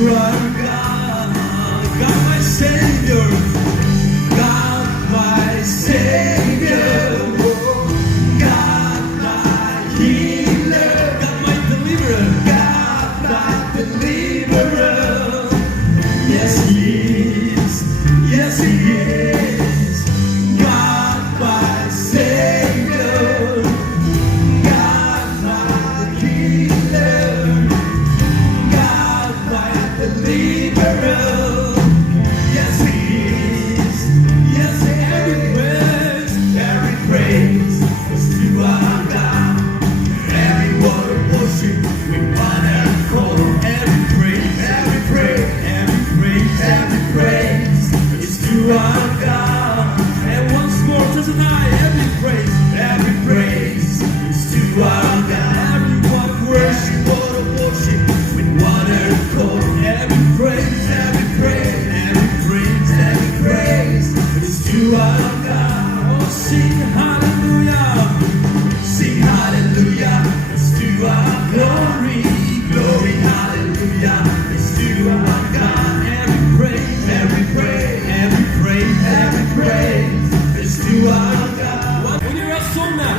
You are God, God my Savior, God my Savior, God my healer, God my deliverer, God my deliverer. Yes, He is, yes, He is, God my Savior, God my healer, God my deliverer. Yes, He is. Yes, every praise is to our God. Every word of worship with honor and call. Every praise, every praise, every praise, every praise is to our God. And once more to tonight, every praise is to our God. Every word of worship with honor and call. Every praise, every praise, every praise, every praise is to our God. Oh, sing hallelujah, sing hallelujah, it's to our glory, glory, hallelujah, it's to our God. Every praise, every praise, every praise, every praise is to our God. When you're a song now.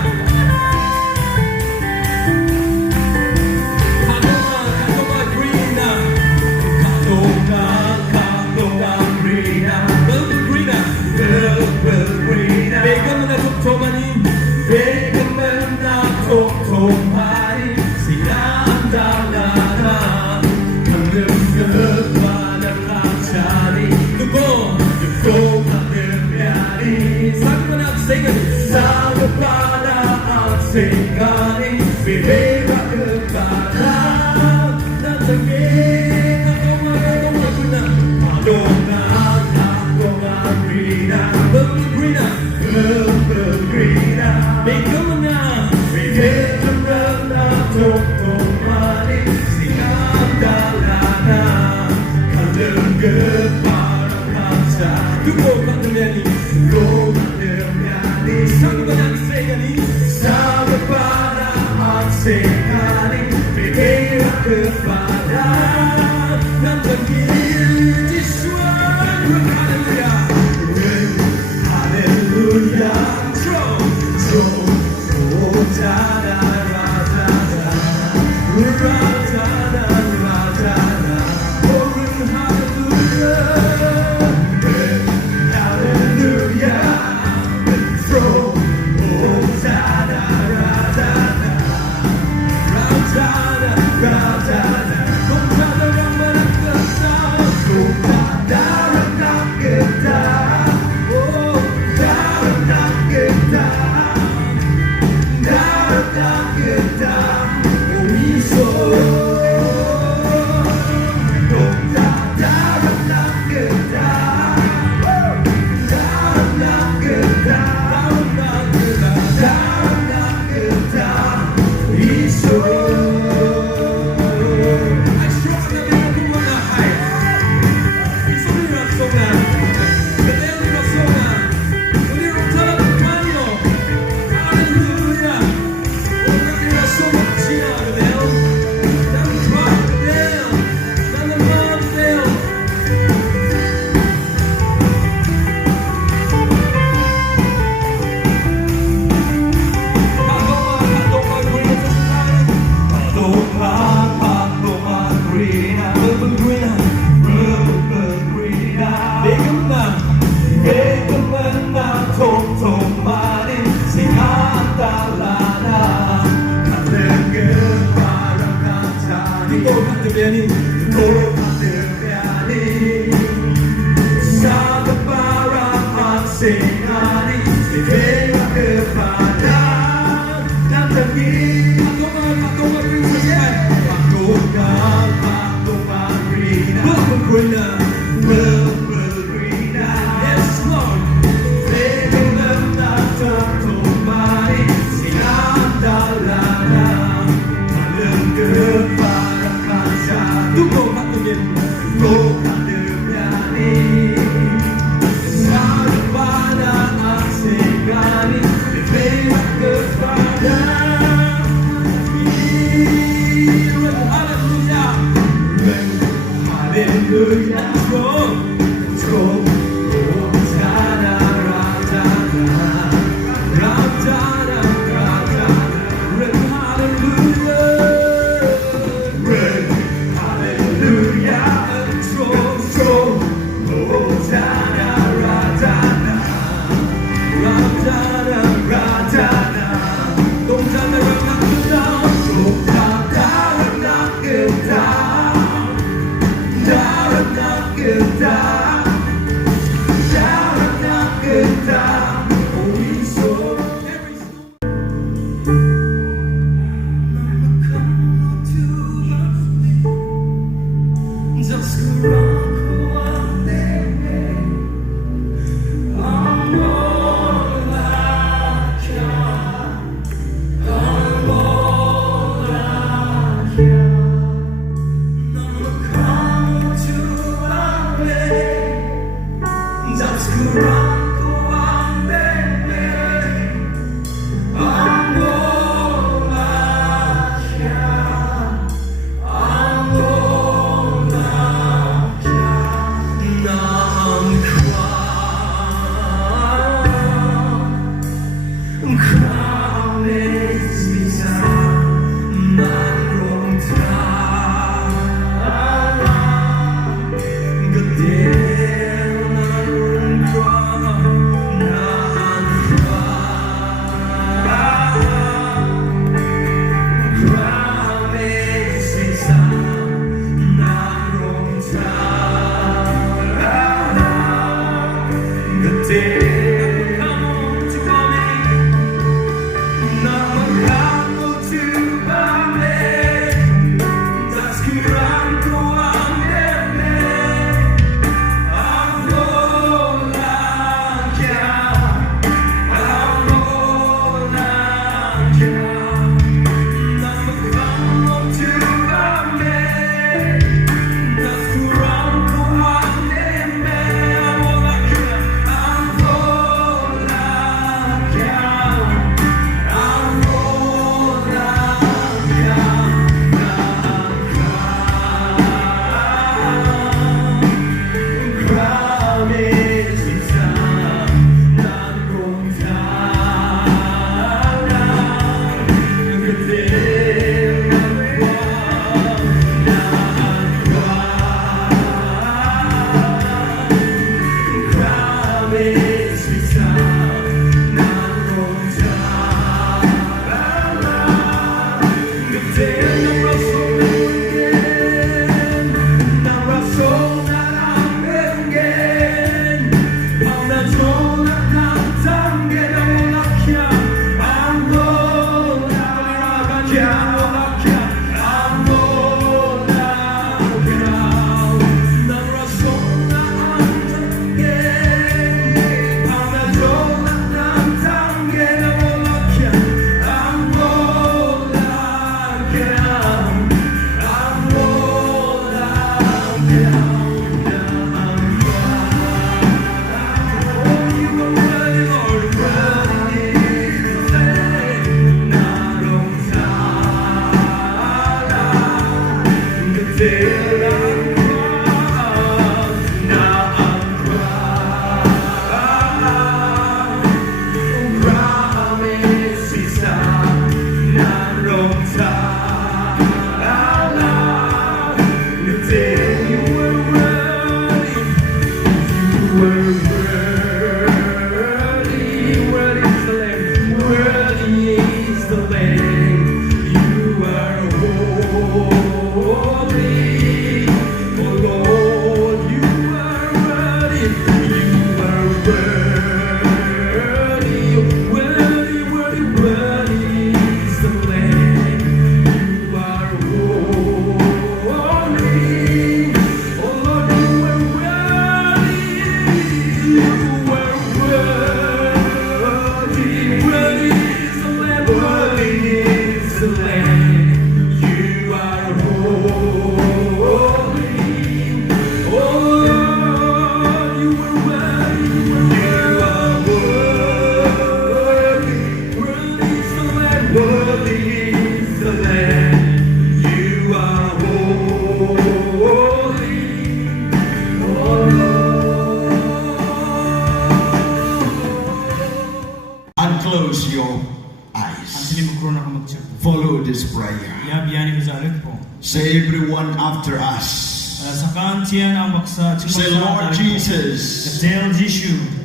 Say, Lord Jesus,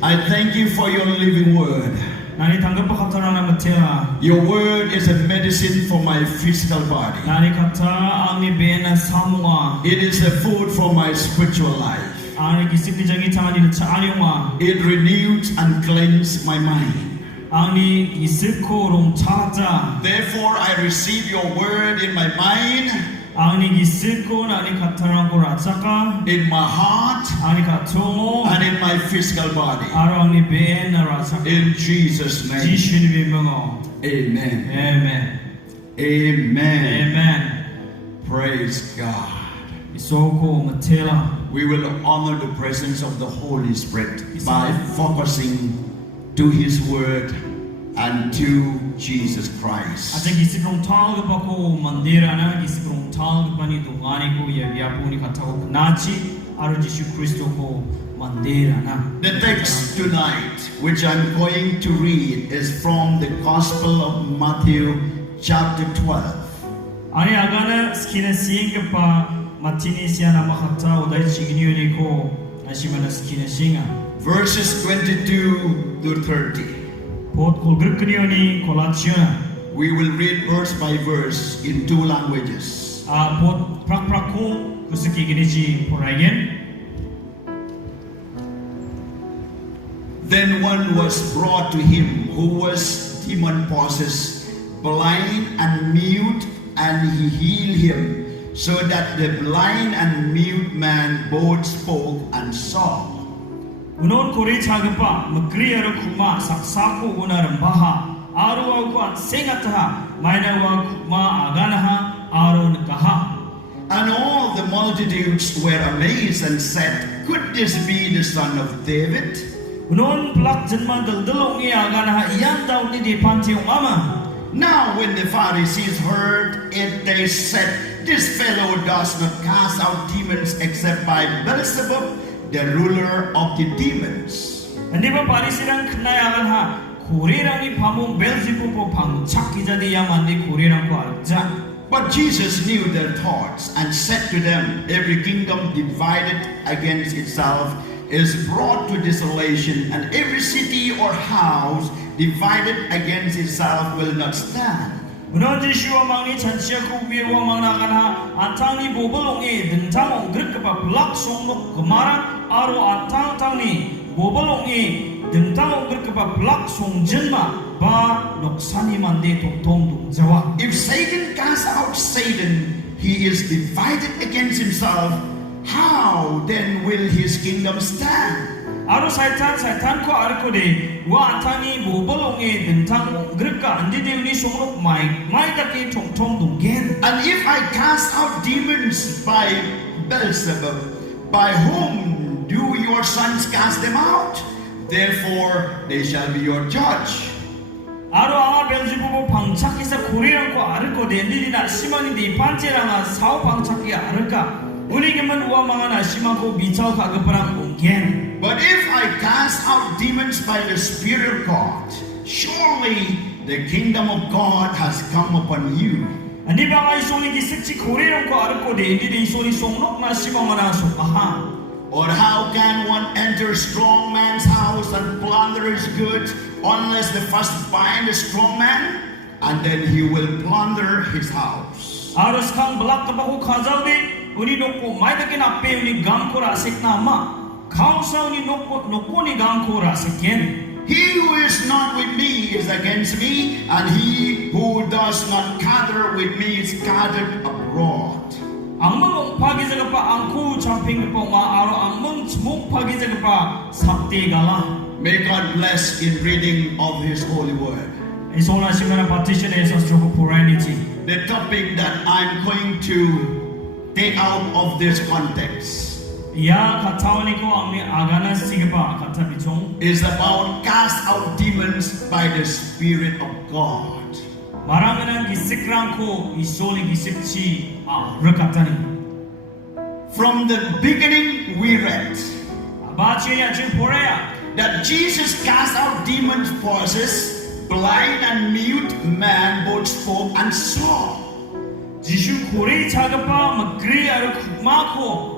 I thank you for your living word. Your word is a medicine for my physical body. It is a food for my spiritual life. It renews and cleanses my mind. Therefore, I receive your word in my mind, in my heart, and in my physical body. In Jesus' name. Amen. Amen. Amen. Amen. Praise God. We will honor the presence of the Holy Spirit by focusing to His Word and to Jesus Christ. The text tonight, which I'm going to read, is from the Gospel of Matthew, chapter 12. Verses 22 to 30. We will read verse by verse in two languages. Then one was brought to him who was demon-possessed, blind and mute, and he healed him, so that the blind and mute man both spoke and saw. Unon kore chagpa magriya kuma saksako unaram baha aro ko sengataha mainawa kuma aganaha aro nkaha. And all the multitudes were amazed and said, "Could this be the son of David?" Unon plak janma daldalongi aganaha iyan daudi di pantiong ama. Now when the Pharisees heard it, they said, "This fellow does not cast out demons except by Beelzebub, the ruler of the demons." Andiba parisirang knayagan ha kurirang ipamong Beelzebub po pang chakijadi yamandi kurirang ko arja. But Jesus knew their thoughts and said to them, "Every kingdom divided against itself is brought to desolation, and every city or house divided against itself will not stand." Unon Joshua mangni chansia ku biwa mangnakan ha antang ni bobolongi dentang grikpa plak somok gemara aro antang tangni bobolongi dentang grikpa plak songjenma ba noksani mande tongtong dungjawa. If Satan casts out Satan, he is divided against himself. How then will his kingdom stand? Aro Satan ko arko de wa antani bobolongi dentang grikka andi deuni somok mai daki tongtong dungen. And if I cast out demons by Beelzebub, by whom do your sons cast them out? Therefore they shall be your judge. Aro ama Beelzebub pangchakisa kurirang ko arko de ndi na simani di pancheranga sao pangchaki arka. Uligeman wa mga nasimako bitaw kagaparang ungen. But if I cast out demons by the Spirit of God, surely the kingdom of God has come upon you. Andi ba nga isoni gisikchi kurirang ko arko de ndi de isoni songnok na simamana sokaha. Or how can one enter a strong man's house and plunder his goods unless they first bind a strong man, and then he will plunder his house? Aros kang balak tabaho kazawde uni noko maidake na pe uni gamkora sekna ma. Kausa uni noko ni gamkora sekyen. He who is not with me is against me, and he who does not gather with me is scattered abroad. Ang mong pagizaga pa angku champing pa ma aro ang mong smok pagizaga pa sakti gala. May God bless in reading of His holy word. Isola simana partition esos joko puranity. The topic that I'm going to take out of this context Ya katawani ko ang agana sigapa katabitong is about cast out demons by the Spirit of God. Marangan gisikrang ko isoli gisikchi rekatani. From the beginning we read that Jesus cast out demons, possessed, blind and mute man both spoke and saw. Jishu kore chagapa magri aru mako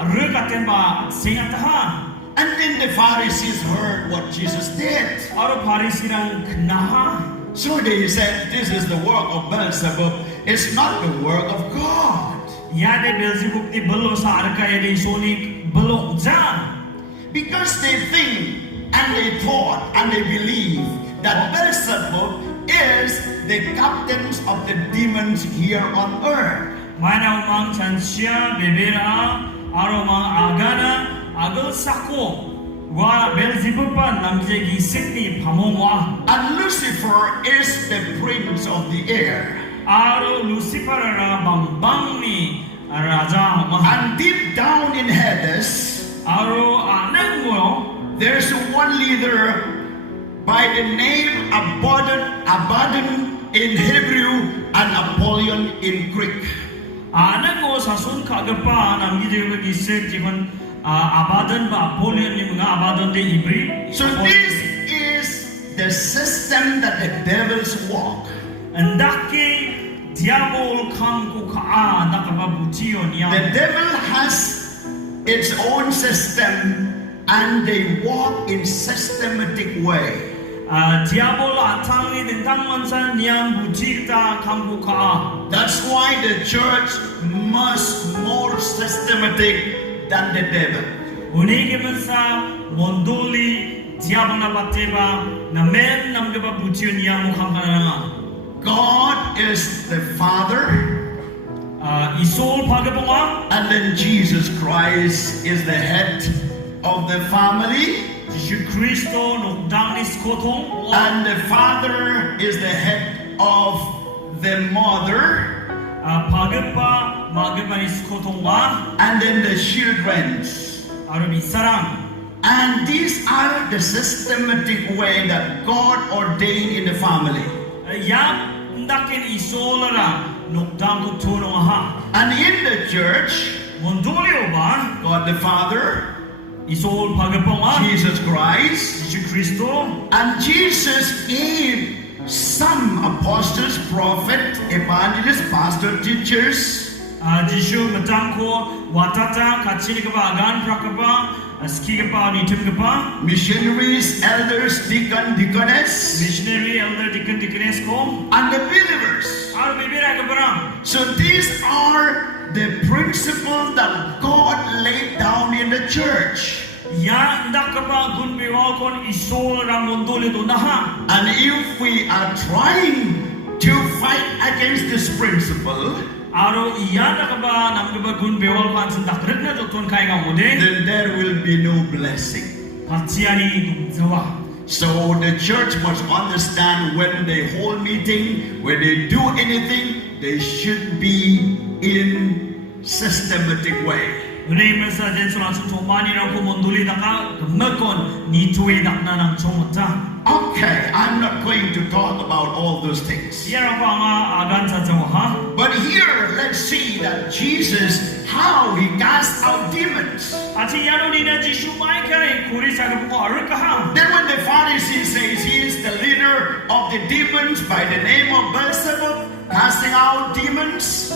arrekaten ba singataha. And then the Pharisees heard what Jesus did. Aro Pharisirang knaha. So they said, this is the work of Beelzebub. It's not the work of God. Yade Beelzebub ni belo sa arka yade sonik belo ja. Because they think and they thought and they believe that Beelzebub is the captains of the demons here on earth. Mana umang chansya bebera aro mang agana agal sako wa Beelzebub pa namje gisik ni pamongwa. And Lucifer is the prince of the air. Aro Lucifer ra bambang ni raja ma. And deep down in Hades, Aro anang mo there's one leader by the name Abaddon in Hebrew and Apollyon in Greek. anang mo sasun kagapa namje gisik jiban Abaddon ba Apollyon ni mga Abaddon de Hebrew. So this is the system that the devils walk. Andake diabol kam ku ka nakababution niya. The devil has its own system and they walk in systematic way. Diabol atang ni dentang mansa niyang bujita kam ku ka. That's why the church must more systematic than the devil. Unigi mansa mondoli diabol na bateba na men namgaba bution niya mukhang kananga. God is the Father, Isol pagabunga. and then Jesus Christ is the head of the family, Jesu Kristo nokdang ni skotong. and the Father is the head of the mother, Pagapa magaba ni skotong wa. and then the children. Arabi sarang. And these are the systematic way that God ordained in the family. Yap ndakin isolara nokdang ko tunong aha. And in the church, Mondolio ba? God the Father, Isol pagapanga. Jesus Christ, Jesu Kristo. and Jesus gave some apostles, prophets, evangelists, pastors, teachers, Jesu matangko watata kachini kapa agan prakapa aski kapa nitim kapa missionaries, elders, deacon, deaconess, missionary elder deacon deaconess ko and the believers. aro bibira kaparang. So these are the principles that God laid down in the church. Ya ndak kapa gun biwal kon isol ra mondolio do naha. And if we are trying to fight against this principle, Aro iya na kaba namgaba gun biwal pan sendak redna jotun kai ngaude. then there will be no blessing. Patsiani gumzawa. So the church must understand when they hold meeting, when they do anything, they should be in systematic way. Unay masa jen sulang sutumani na ko mondoli daka kemakon ni tuwe dakna nang chomota. Okay, I'm not going to talk about all those things. Iya pa nga agan sa jawa ha. But here, let's see that Jesus, how he cast out demons. Ati yano ni na Jesu mai kai kuri sa kapuko arka ha. Then when the Pharisee says he is the leader of the demons by the name of Beelzebub, casting out demons,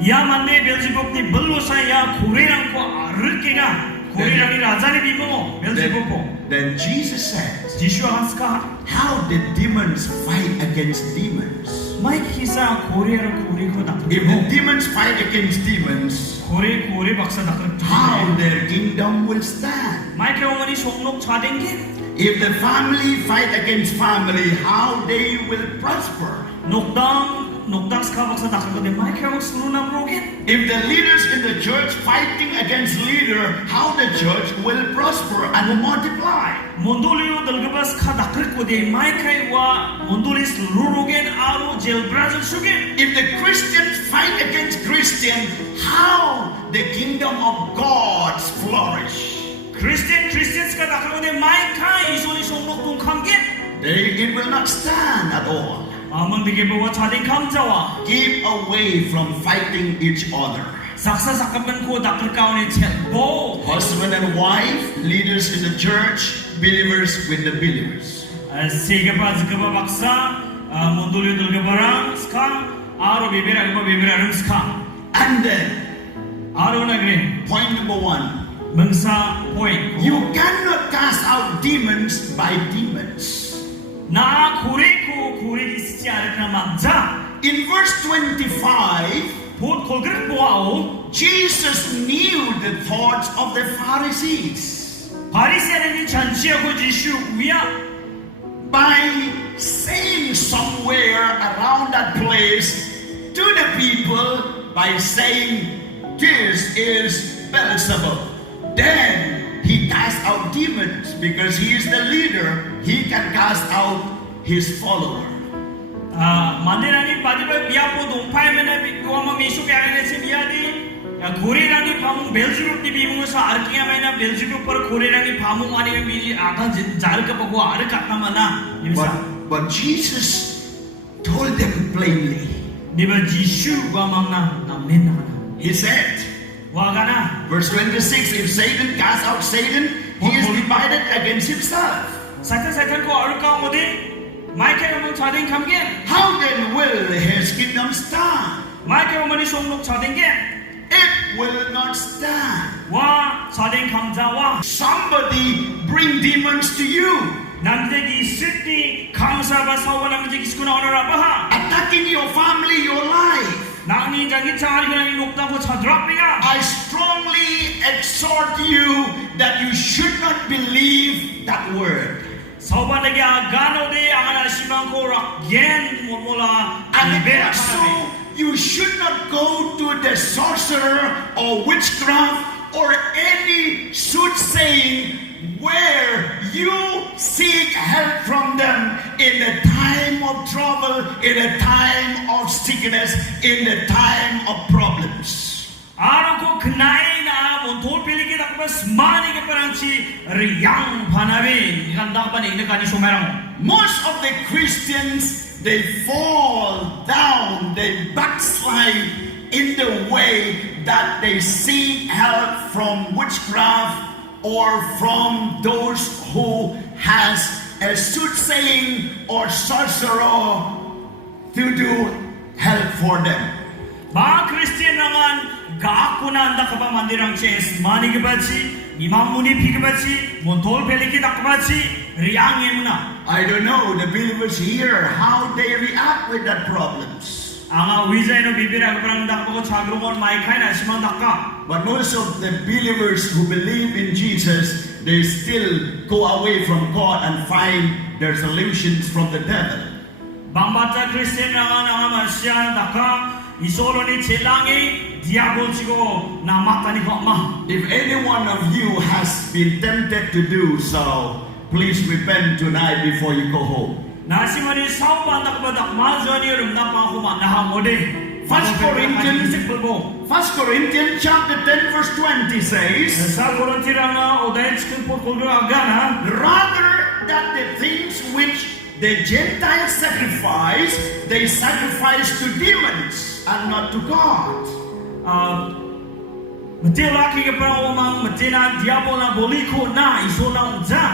Ya manne Beelzebub ni bello sa ya kuri ang ko arke nga. Kuri ang ni raja ni bimo Beelzebub po. then Jesus says, Jesu haska how did demons fight against demons? mai kisa kuri ang kuri ko dak. If the demons fight against demons, Kuri baksa dak. how their kingdom will stand? Mai kai omani soknok chadengge. If the family fight against family, how they will prosper? Nokdang ska baksa dak ko de mai kai omani sununam rogen. If the leaders in the church fighting against leader, how the church will prosper and multiply? Mondolio dalgabas ka dakrik ko de mai kai wa mondolis lurugen aro jail brazil sugen. If the Christians fight against Christian, how the kingdom of God flourish? Christians ka dakrik ko de mai kai isoli songnok tung kamgen. It will not stand at all. Amang dige bawa chading kamjawa. Keep away from fighting each other. Saksa sakaban ko dakrik ka ni chelbo. Husband and wife, leaders in the church, believers with the believers. Segapa zikaba baksa mondolio dalgabarang ska aro bibira ska. And then Aro na gre. Point number 1. Mangsa point. You cannot cast out demons by demons. Na kure ko kure isi arit na magja. In verse 25, Put kolgret buao. Jesus knew the thoughts of the Pharisees. Parisene ni chanchia ko Jishu uya. By saying somewhere around that place to the people, by saying, this is Beelzebub. Then he cast out demons because he is the leader. He can cast out his follower. Mandirani padiba biapo dumpai mena biwama misu kaya nesi biadi. Kurirani pamung Beelzebub di bimu sa arkiya mena Beelzebub par kurirani pamung ani mili akan jar ka pagwa ar katna mana. But Jesus told them plainly. Diba Jishu gamangna namin na. He said, Wagana. verse 26, if Satan casts out Satan, he is divided against himself. Satan ko aruka modi. Michael among chading kamgen. How then will his kingdom stand? Michael among songlok chading gen. It will not stand. Wa chading kamja wa. Somebody bring demons to you, Namdegi siti kamsa ba sawa namdegi skuna onora baha. attacking your family, your life. Nangni jangi chari gani nukta ko chadrak niya. I strongly exhort you that you should not believe that word. Sawa nagi agano de angana simang ko rakgen mola. And also, you should not go to the sorcerer or witchcraft or any soothsaying where you seek help from them in the time of trouble, in the time of sickness, in the time of problems. Araw ko knain na montol pili kita pas mani ke peranci riang panabe ikandak pa ni kani sumerang. Most of the Christians, they fall down, they backslide in the way that they seek help from witchcraft or from those who has a soothsaying or sorcerer to do help for them. Ba Christian naman gaakuna anda ka ba mandirang ches mani ke bachi imam muni pi ke bachi montol pili kita ke bachi riang emuna. I don't know the believers here how they react with that problems. Anga wijay no bibira ka parang dak ko chagrumon mai khai na simang dakka. But most of the believers who believe in Jesus, they still go away from God and find their solutions from the devil. Bambata Christian naman anga masya dakka isolo ni chelangi diabol chigo na mata ni ko ma. If any one of you has been tempted to do so, please repent tonight before you go home. Nasimani saupa dakbadak mazani rumna pa kuma na hamode. 1 Corinthians chapter 10 verse 20 says, Sa Korintirana oday chikin por kolgo agana rather that the things which the Gentiles sacrifice, they sacrifice to demons and not to God. Matela ki pa omang matena diabol na boliko na isona unja.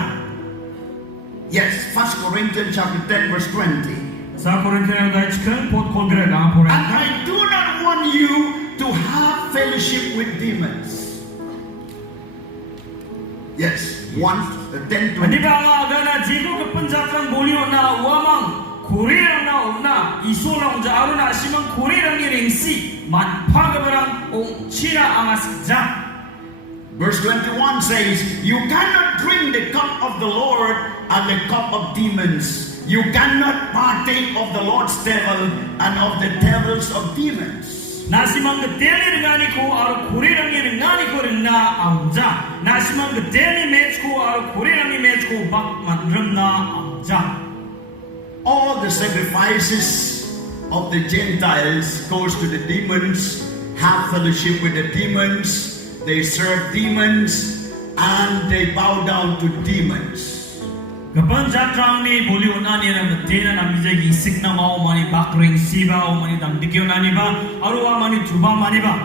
Yes, 1 Corinthians chapter 10 verse 20. Sa Korintirana oday chikin por kolgo agana. And I do not want you to have fellowship with demons. Yes, 10:20. Di ba nga agana jigo ke penjatan bolio na uamang kurirang na una isolang ja aruna simang kurirang ni ringsi man pagabarang ong chira angas ja. Verse 21 says, you cannot drink the cup of the Lord and the cup of demons. You cannot partake of the Lord's table and of the tables of demons. Nasimang gedeli ringani ko aru kurirang ni ringani ko ringna amja. Nasimang gedeli match ko aru kurirang ni match ko bak mandrem na amja. All the sacrifices of the Gentiles goes to the demons, have fellowship with the demons, they serve demons, and they bow down to demons. Kapan jatrang ni bolio na ni ram tena na mijagi sikna mau mani bakring siba o mani dam dikyo na ni ba aruwa mani tuba mani ba.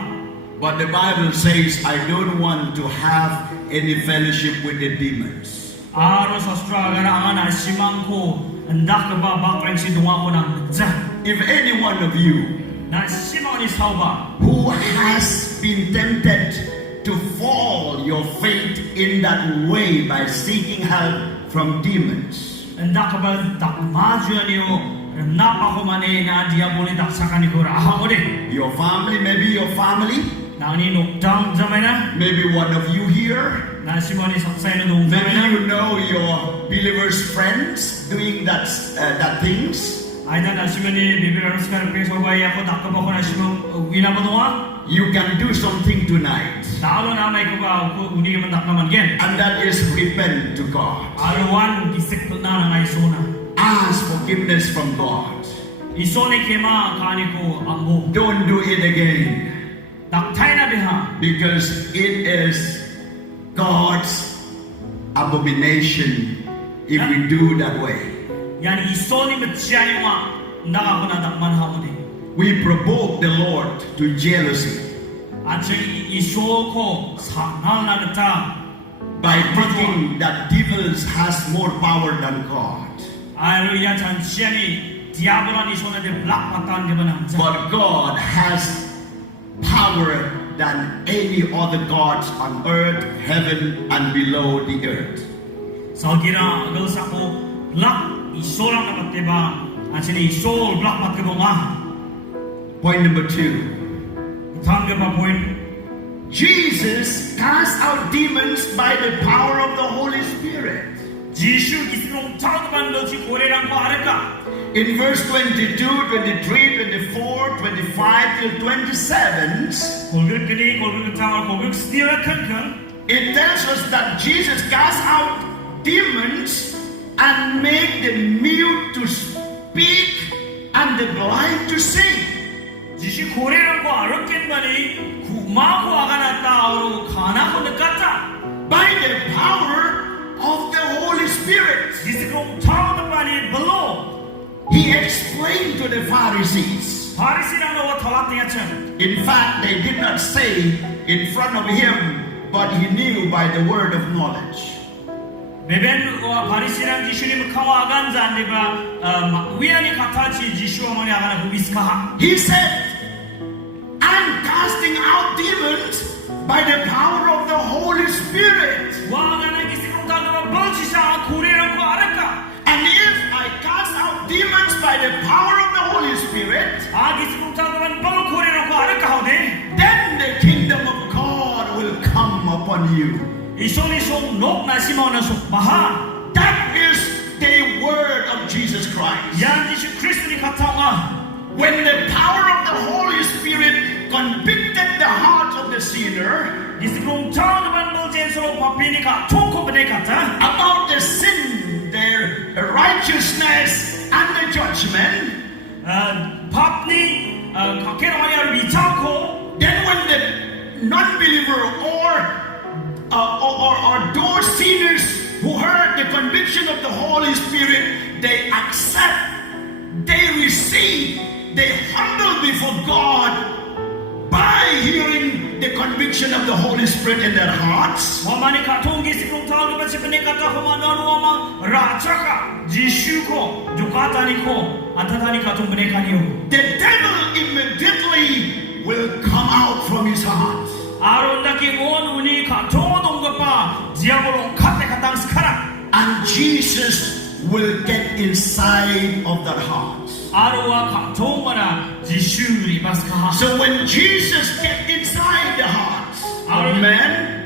But the Bible says, I don't want to have any fellowship with the demons. Aro sastra agana angana simang ko andak ka ba bakring si dunga ko nang ja. If any one of you Na simang ni sauba who has been tempted to fall your faith in that way by seeking help from demons. Anda kabal tak maju niyo napa ko mane na diaboli tak sakani ko raha mo de. Your family, maybe your family, Na ni nukdang zamena maybe one of you here, na simoni saksay na dong maybe zamena. you know your believers' friends doing that things. Aina na simoni bibiran skar peso bay ako tak ko na simong wina pa tunga. You can do something tonight, Naalo na may ko ba ko uni man tak naman gen. and that is repent to God. Aruan kisik na na isona. Ask forgiveness from God. Isone kema kani ko ambo. Don't do it again, Tak tay na biha. because it is God's abomination if we do that way. Yan isone metsyani ma naka ko na dakman ha mo de. We provoke the Lord to jealousy Anche iso ko sanal na nata. by thinking that devils has more power than God. Ayo yan chan siani diabolan isone de black patan de banang. But God has power than any other gods on earth, heaven, and below the earth. Sa gira agal sa ko black iso lang na pateba. Anche iso black pat ke bonga. Point number 2. Tangga pa point. Jesus cast out demons by the power of the Holy Spirit. Jishu isinong tangban do si korerang paraka. In verse 22, 23, 24, 25 till 27, Kolguk kini kolguk tawar kolguk stira kan. it tells us that Jesus cast out demons and made the mute to speak and the blind to see. Jishu korerang ko arokin bani kuma ko akan atao khana ko nakata. By the power of the Holy Spirit. Isinong tangban bani below. He explained to the Pharisees. Parisi na no thalat niya chan. In fact, they did not say in front of him, but he knew by the word of knowledge. Beben parisi na Jishu ni mkawa agan zan di ba wiani katachi Jishu amani agan hubiskaha. He said, I'm casting out demons by the power of the Holy Spirit. Wa agan isinong tangban balchi sa korerang ko araka. And if I cast out demons by the power of the Holy Spirit, then the kingdom of God will come upon you. That is the word of Jesus Christ. When the power of the Holy Spirit convicted the heart of the sinner about the sin, their righteousness, and the judgment, then when the non-believer or those sinners who heard the conviction of the Holy Spirit, they accept, they receive, they humble before God by hearing the conviction of the Holy Spirit in their hearts. The devil immediately will come out from his heart. And Jesus will get inside of that heart. So when Jesus gets inside the heart of man,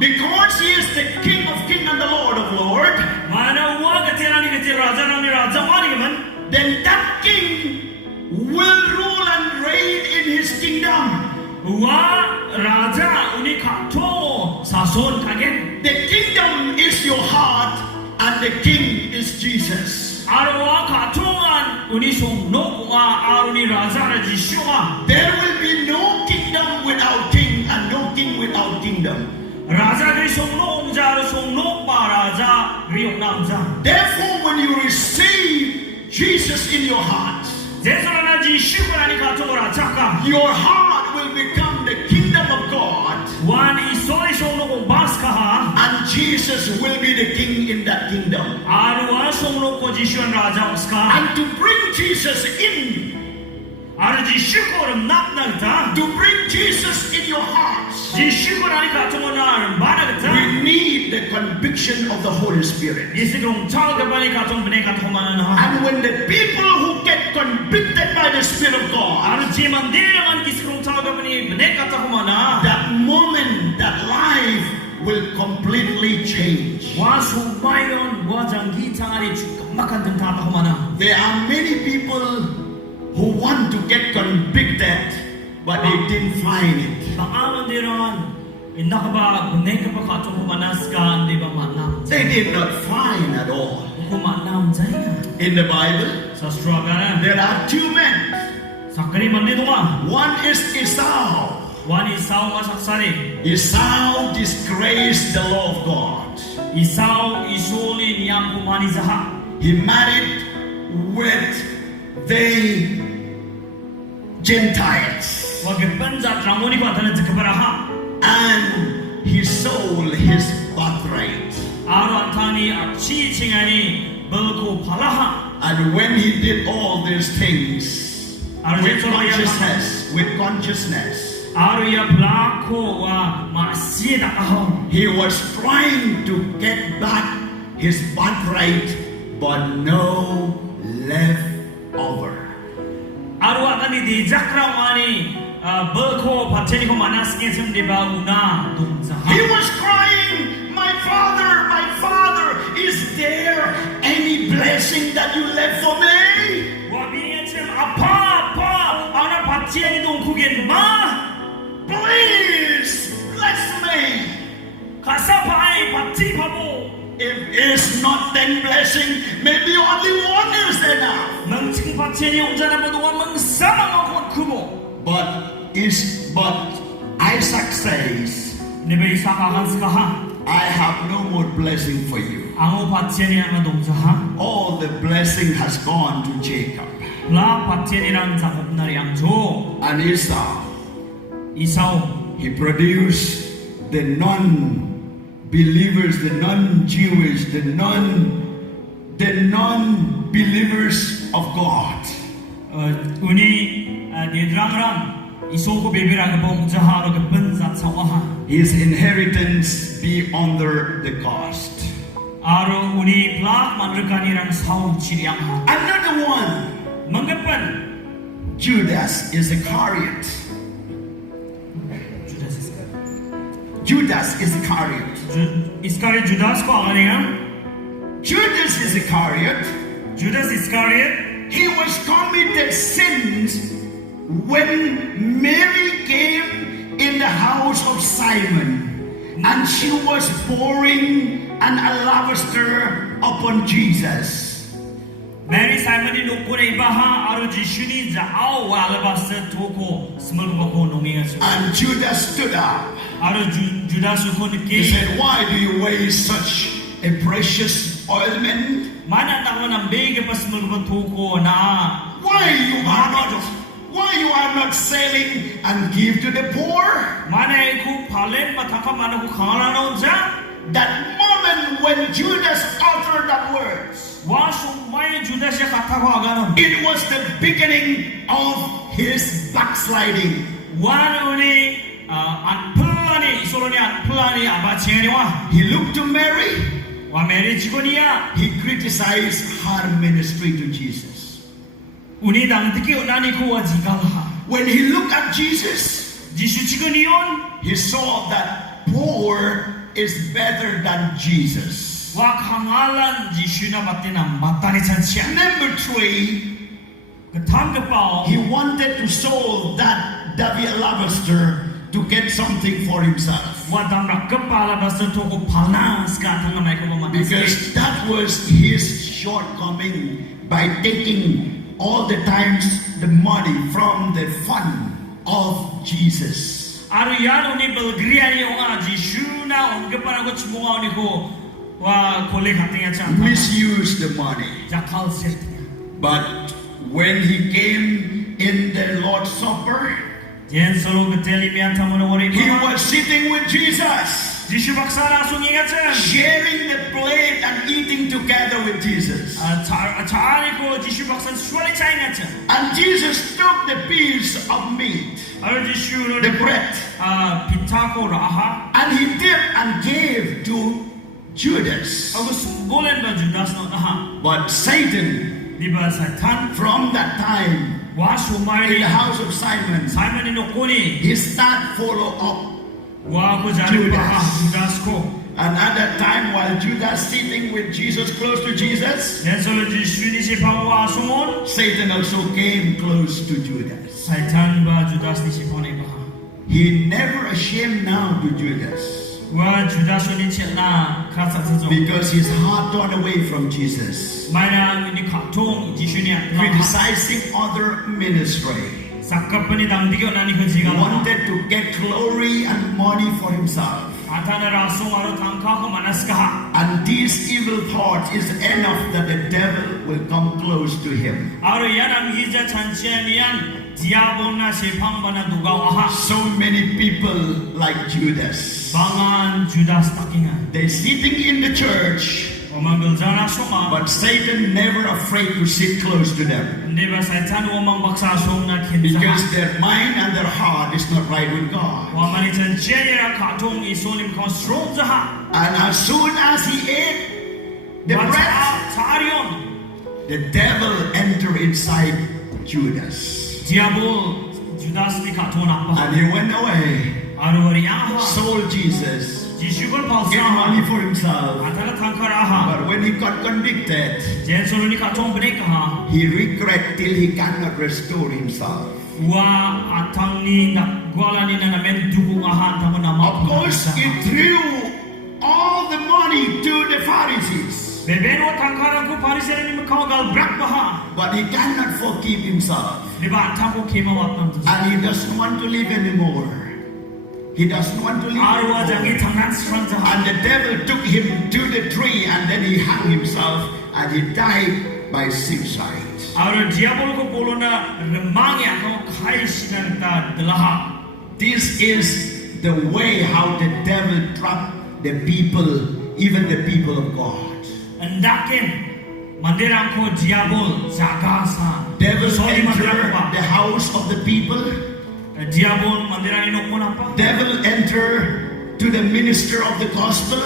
because he is the King of Kings and the Lord of Lords, then that king will rule and reign in his kingdom. The kingdom is your heart and the king is Jesus. There will be no kingdom without king and no king without kingdom. Therefore, when you receive Jesus in your heart, your heart will become the kingdom of God, and Jesus will be the king in that kingdom. And to bring Jesus in 아르지 슈코름 낙낙다. To bring Jesus in your hearts, 지 슈코라니 가정원아 마나다. we need the conviction of the Holy Spirit. 이스그롱 차가바니 가정 분에 가토마나. And when the people who get convicted by the Spirit of God, 아르지 만데랑한 이스그롱 차가바니 분에 가토마나. that moment, that life will completely change. 와수 마이온 와장기 장아리 주까막한 등 다토마나. There are many people who want to get convicted, but they didn't find it. 방아만데랑 인나가바 분에 가바 가토마나스가 안데바 만남. They did not find at all. 그 만남 자이가. In the Bible, 사스트라가나. there are two men. 사카리 만데동아. One is Esau. 와니 사우가 saksa리. Esau disgraced the law of God. 이사우 이솔이 니앙구 많이 자하. He married with the Gentiles, 와게 빤자 드라모니 관타는 즉바라하. and he sold his birthright. 아로 안타니 아치 칭하니 벌고 발라하. And when he did all these things with consciousness, 아루야 블라코와 마시에다카호. he was trying to get back his birthright, but no leftover. 아루 아타니 디자크라와니 벌고 바체니코 마나스게 셈디바 우나 동자하. He was crying, my father, is there any blessing that you left for me? 와비에체 아파 아나 바치에니 동쿠겐 마. Please bless me. 가사파이 바치 바보. If it's not 10 blessing, maybe only one is enough. 멍칭 바치에니 온자나 모두와 멍사랑하고 크고. But Isaac says, 네베 이사가 한스카하. I have no more blessing for you. 앙오 바치에니 아마 동자하. All the blessing has gone to Jacob. 라 바치에니랑 자곱나리 양조. And Esau, 이사오. he produced the non-believers, the non-Jewish, the non-believers of God. 우니 니드랑랑 이소고 베비랑 봉자하로 그 번사 차와하. His inheritance be under the cost. 아로 우니 블락 만르카니랑 사우 치리양하. Another one, 멍게pan Judas Iscariot. Judas Iscariot. 이스카리ot 주다스코 아니야? Judas Iscariot, 주다스 이스카리ot he was committed sins when Mary came in the house of Simon and she was pouring an alabaster upon Jesus. 메리 사이먼이 놓고네 이바하 아로 지슈니 자아오 알바스 토코 스멀바코 노미가스. And Judas stood up. 아로 주다스 He 코니키. said, why do you waste such a precious ointment? 마나 나가나 메게 바스멀바 토코 나. Why you are not selling and give to the poor? 마나 그 팔렘 마타카 마나고 강하나 자. That moment when Judas uttered that words, 와수 마이 주다스 카타고 아가나. it was the beginning of his backsliding. 와우니 안플라니 이소로니 안플라니 아바치에니와. He looked to Mary. 와 메리 직원이야. He criticized her ministry to Jesus. 우니 당득이 오나니 그와 지갈하. When he looked at Jesus, 지수 직원이온. he saw that poor is better than Jesus. 와 강할란 지슈나 바테나 마타니 찬치야. Number 3, 그 탐급바오. he wanted to sold that David alabaster to get something for himself. 와 담라 급바라 바스 토고 발란스 같은 거 말고 뭐 Because that was his shortcoming by taking all the times the money from the fund of Jesus. 아루야노니 belgriani onga 지슈나 온급바라고 치모아오니고 와 콜레 같은 참. Misuse the money. 자칼세. But when he came in the Lord's Supper, 젠솔로 그 텔리미안 타모노 he 오리고. was sitting with Jesus. Jishu baksana asung ingatkan. sharing the plate and eating together with Jesus. Cari ko Jishu baksan suali cai ingatkan. And Jesus took the piece of meat, Aru Jishu the bread, pita ko raha. and he dipped and gave to Judas. Agus bolen ba Judas no naha. But Satan, Di ba Satan from that time, wa in sumari the house of Simon, Simon inokuni he started follow up. wa ko jari Judas. ba Judas ko. And at that time, while Judas sitting with Jesus, close to Jesus, Dan so Jishu ni si pawa sungon. Satan also came close to Judas. Satan ba Judas ni si pone ba. He never ashamed now to Judas, Wa Judas ni chelna kasa sajo. because his heart turned away from Jesus, Mana ni khatong Jishu ni criticizing other ministry. Sakap ni dang digyo na ni ko He jiga. wanted to get glory and money for himself. Atana rasong aro tangka ko manas ka. And these evil thoughts is enough that the devil will come close to him. Aro yan ang hija chanche niyan. Diabon na si pambana dugaw aha. So many people like Judas, Bangan Judas takingan. they're sitting in the church, Omang jana soma. but Satan never afraid to sit close to them, Hindi ba Satan omang baksa som na kinsa. because their mind and their heart is not right with God. Wa mani chanche ya khatong isonim ko strong jaha. And as soon as he ate the Wa bread, Tarion. the devil entered inside Judas, Diabol Judas ni khatong apa. and he went away, Aro riyaha. sold Jesus, Jishu ko get money palsa. for himself. Atala tangka raha. But when he got convicted, Jen solo ni khatong benek ha. he regret till he cannot restore himself. Wa atang ni nak gwala ni na namen dukung ahan tamo na Of course, he threw all the money to the Pharisees, Bebeno tangkaran ko parisera ni makau gal brak baha. but he cannot forgive himself. Di ba atang ko kema watnam tu. And he doesn't want to live anymore. He doesn't want to live Arwa jangi anymore. tangan strong jaha. And the devil took him to the tree, and then he hung himself, and he died by suicide. Aro diabol ko polo na remang ya ko khai sinan ta delaha. This is the way how the devil trapped the people, even the people of God. Andakin mandirang ko diabol jaga sa. Devil Sorry mandirang enter ko the ba. house of the people. Diabol mandirang inok mo na pa. Devil enter to the minister of the gospel.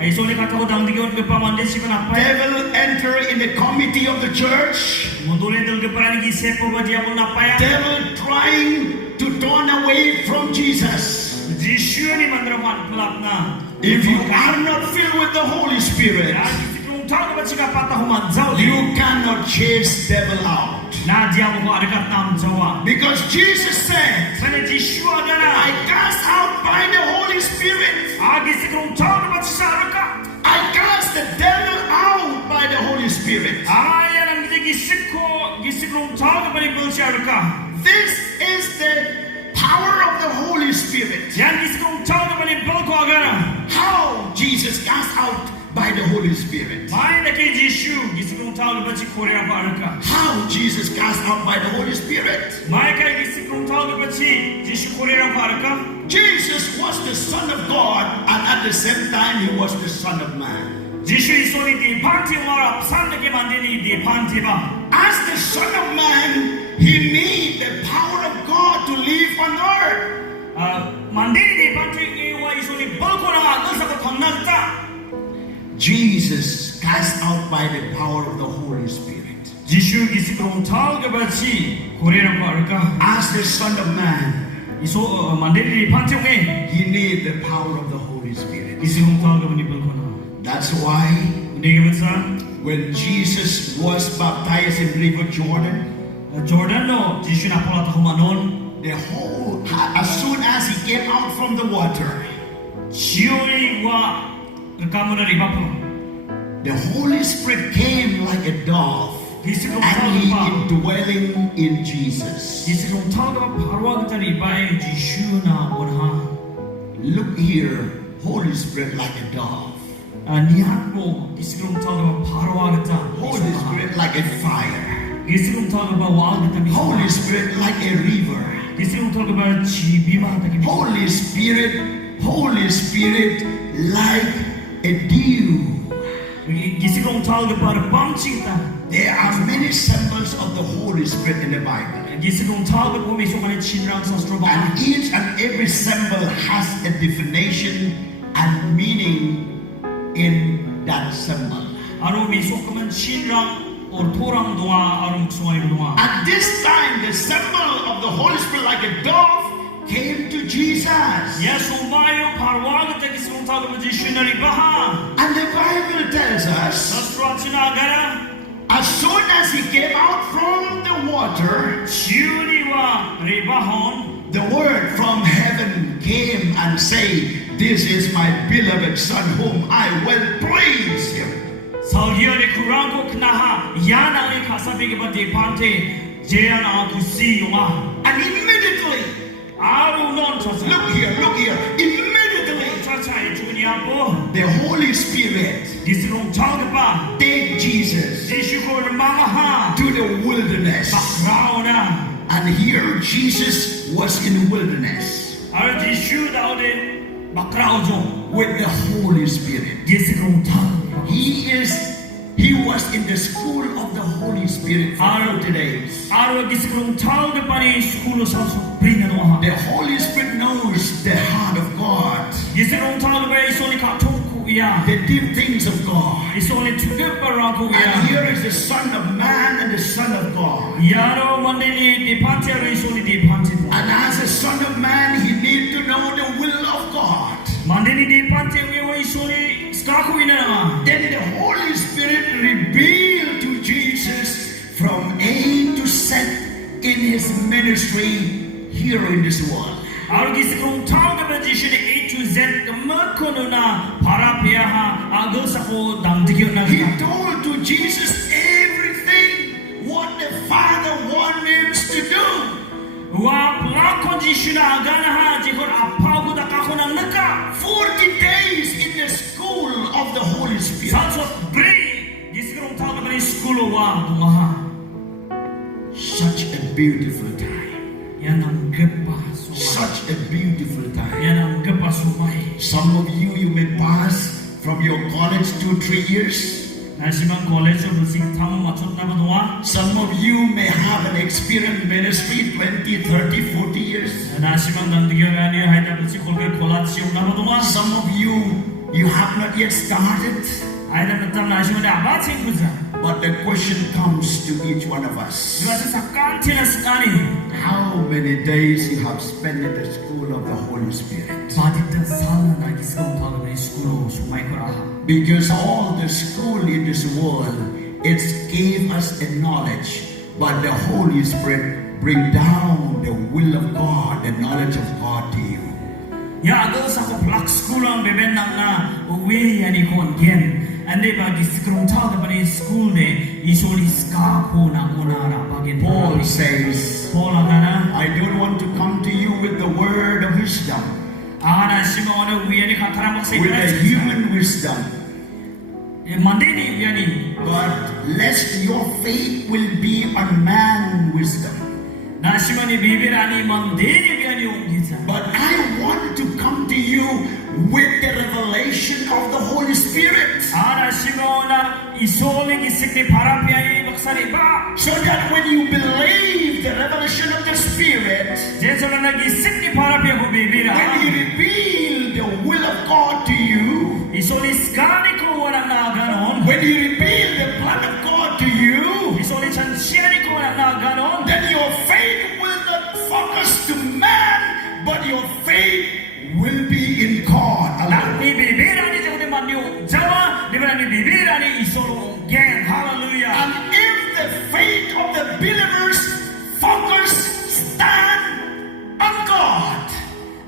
Ay so ni katao dang digon ke pa mande si pa. Devil enter in the committee of the church. Mundule dal ke parang gisepo ba diabol na pa ya. Devil trying to turn away from Jesus. Jishu ni mandraman pelak na. If you are not filled with the Holy Spirit, Ya kung tahu ba sika patah humanzau you cannot chase devil out. na diabol ko adekat nam jawa. Because Jesus said, Sana Jishu ada na. I cast out by the Holy Spirit. Agi si kung tahu ba sisa adaka. I cast the devil out by the Holy Spirit. Ayan ang gisik kung tahu ba ni bulsi adaka. This is the power of the Holy Spirit. Yan gisik kung tahu ba ni bulko agana. How Jesus cast out by the Holy Spirit. Main na kay Jishu gisik kung tahu ba si Korea pa adaka. How Jesus cast out by the Holy Spirit. Main kay gisik kung tahu ba si Jishu Korea pa adaka. Jesus was the Son of God, and at the same time he was the Son of Man. Jishu isoni di panti umara psan na ke mandini di panti ba. As the Son of Man, he needs the power of God to live on earth. Mandiri di panti iwa isoni bulko na agal sa katangal ta. Jesus cast out by the power of the Holy Spirit. Jishu gisik kung tahu ba si Korea pa adaka. As the Son of Man, Iso mandiri di panti unge. he needs the power of the Holy Spirit. Gisik kung tahu ba ni bulko na. That's why Hindi ka sa when Jesus was baptized in River Jordan, Jordan no, Jishu na pala ta humanon. as soon as he came out from the water, Chiyori wa kamu na riba po. the Holy Spirit came like a dove, Gisik kung and tahu he ba. indwelling in Jesus. Gisik kung tahu ba parwa kita riba ay Jishu na onha. Look here, Holy Spirit like a dove, Nihat mo, gisik kung tahu ba parwa kita. Holy Spirit like a fire, Gisik kung tahu ba wal kita mismo. Holy Spirit like a river, Gisik kung tahu ba chibima ta kimi. Holy Spirit Holy Spirit like a dew. Gisikong tawag para bangchita. There are many symbols of the Holy Spirit in the Bible. Gisikong tawag po may sumanit sinrang sa stroba. And each and every symbol has a definition and meaning in that symbol. Aro may sukaman sinrang or turang dunga arong sumay dunga. At this time, the symbol of the Holy Spirit like a dove came to Jesus. Yes, umayo parwag at gisikong tawag pa missionary baha. And the Bible tells us, Sa sinagara, as soon as he came out from the water, siuniwa ribahon. the word from heaven came and said, "This is my beloved Son whom I will praise him." Salgione kurangko knaha yana ni kasabi ke bade pante jean aku si yunga. And immediately, Aru non chasa. look here, immediately, Chasa ichunia po. the Holy Spirit Gisikong tawag pa. take Jesus Jisuko ramaha. to the wilderness. Bakrao na. And here Jesus was in wilderness Aro jisu daude bakrao jong. with the Holy Spirit. Gisikong tawag. He was in the school of the Holy Spirit for 40 days. Aro gisikong tawag pa ni skulo sa bringan wa. The Holy Spirit knows the heart of God, Gisikong tawag pa isoni katong kuya. the deep things of God. Isoni tugap para And kuya. here is the Son of Man and the Son of God. Yaro mandeli di pante aro isoni di pante. And as a Son of Man, he needs to know the will of God. Mandeli di pante aro isoni skaku ina. Then the Holy Spirit revealed to Jesus from A to Z in his ministry here in this world. Aro gisikong tawag pa jisuni A to Z kamakono na para piyaha agol sa ko damdigyo na He kita. told to Jesus everything what the Father wants him to do. Wa plako jisuna agana ha jikon apago da kako ng naka. 40 days in the school of the Holy Spirit. Sanso bri gisikong tawag pa ni skulo wa dumaha. Such a beautiful time. Yan ang gapa sumay. Such a beautiful time. Yan ang gapa sumay. Some of you may pass from your college 2-3 years. Nasimang college o busing tamo machot na badunga. Some of you may have an experience ministry 20, 30, 40 years. Nasimang damdigyo gani hayda busing kolge kolat siyo na badunga. Some of you have not yet started. Hayda natam nasimang da abat sing kuza. But the question comes to each one of us. Diba sa kanti na skani. How many days you have spent at the school of the Holy Spirit? Badit na sala na gisikong tawag na skulo sumay ko raha. Because all the school in this world, it gave us a knowledge. But the Holy Spirit bring down the will of God, the knowledge of God to you. Ya agol sa ko plak skulo ang beben nang na uwi yani kon gen. Ande ba gisikong tawag pa ni school de isoli ska ko na una na bagin. Paul says, Paul agana. I don't want to come to you with the word of wisdom, Ana sima ona uwi yani kataramak sa with the human wisdom, mandini yani. but lest your faith will be on man wisdom. Na sima ni bibirani mandini yani ungisa. But I want to come to you with the revelation of the Holy Spirit, Ana sima ona isoli gisikni parapiyai baksari ba. so that when you believe the revelation of the Spirit, Jesu na nagisik ni parapiyai ko bibira. when He revealed the will of God to you, Isoli skani ko wala na ganon. when He revealed the plan of God to you, Isoli chansiani ko wala na ganon. then your faith will not focus to man, but your faith will be in God Na alone. ni bibira ni jauh mandiu Jawa di mana ni bibira ni isolo gen. Hallelujah. And if the faith of the believers focus, stand on God,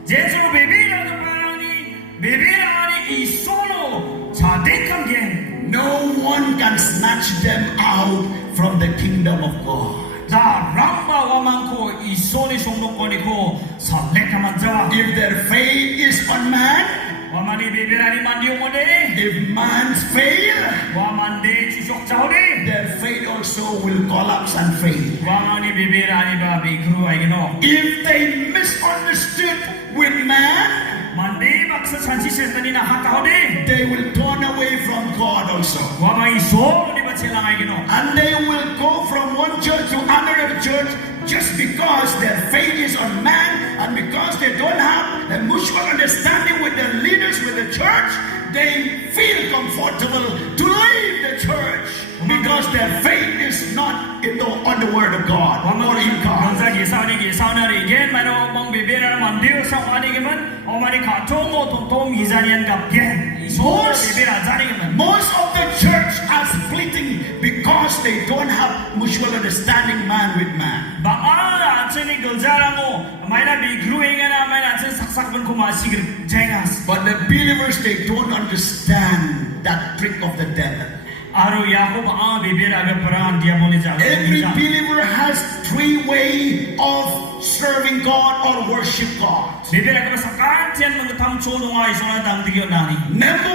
Jesu bibira ko parang ni bibira ni isolo sadekam gen. no one can snatch them out from the kingdom of God. Da ramba waman ko isoli songdok ko ni ko sadekam Jawa. If their faith is on man, Waman ni bibira ni mandiu mo de. if man's fail, Waman de susok jauh de. their faith also will collapse and fail. Waman ni bibira ni ba bigru ay gino. If they misunderstood with man, Mandi baksa chanchi sentani na hatahode. they will turn away from God also. Wamang iso di ba sila ngay gino? And they will go from one church to another church just because their faith is on man and because they don't have a mutual understanding with their leaders, with the church. They feel comfortable to leave the church because their faith is not on the word of God or in God. Gangsa gisau na rigen mano mong bibira na mandir sa ani giman o mani katong o tong izanian kapgen. Iso bibira zani giman. Most of the church are splitting because they don't have mutual understanding man with man. Baala atini gulzara mo maina bigruing na maina atini saksak ban kumasigir jengas. But the believers, they don't understand that trick of the devil. Aro Yakob bibira aga peran diaboliza. Every believer has 3 ways of serving God or worship God. Bibira ka sakat yan mangatam cholo nga iso na dang digyo nani. Number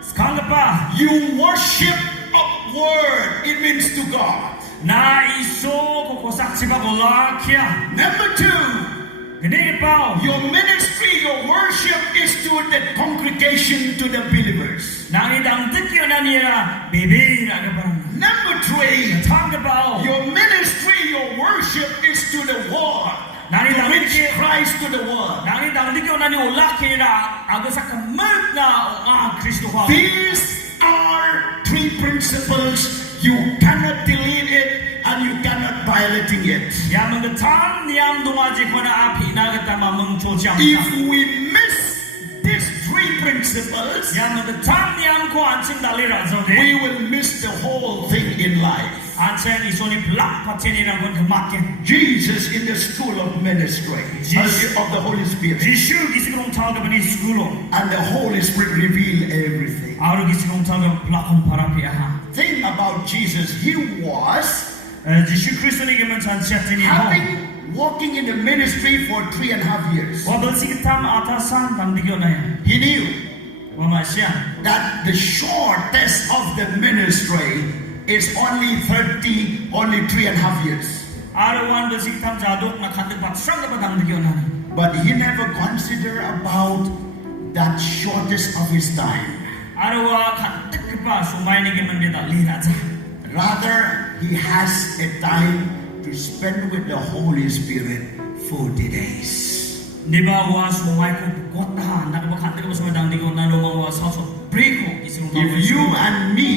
1, Skanga pa. you worship upward. It means to God. Na iso kukosak siba kolakia. Number 2, Gini pa. your ministry, your worship is to the congregation, to the believers. Nang idang digyo na nira bibira aga peran. Number 3, Skanga pa. your ministry, your worship is to the world. To reach Christ to the world. Nang idang digyo na ni ulaki na aga sa kamag na o Kristo ko. These are 3 principles. You cannot delete it and you cannot violate it. Ya mengetam niam dungaji ko na api na katama mong chochang. If we miss these 3 principles, Ya mengetam niam ko ansing dalira zode. we will miss the whole thing in life. Anseng isoni plak patini na kon kemakin. Jesus in the school of ministry of the Holy Spirit, Jishu gisigong taga bani skulo. and the Holy Spirit reveal everything. Aro gisigong taga plakon parapi aha. Think about Jesus. He was Jishu Kristo ni gemen chan chatini ho. walking in the ministry for 3.5 years. Wabal sikitam atasan tang digyo na yan. He knew Wamasya. that the shortest of the ministry is only 3.5 years. Aro wan bal sikitam jadok na kandig paksang na patang digyo na. But he never considered about that shortest of his time. Aro wa kandig pa sumay ni gemen beta liraja. Rather, he has a time to spend with the Holy Spirit 40 days. Di ba wa sumay ko kota na kandig pa sumay dang digyo na lumang wa sa so briko gisigong taga. If you and me,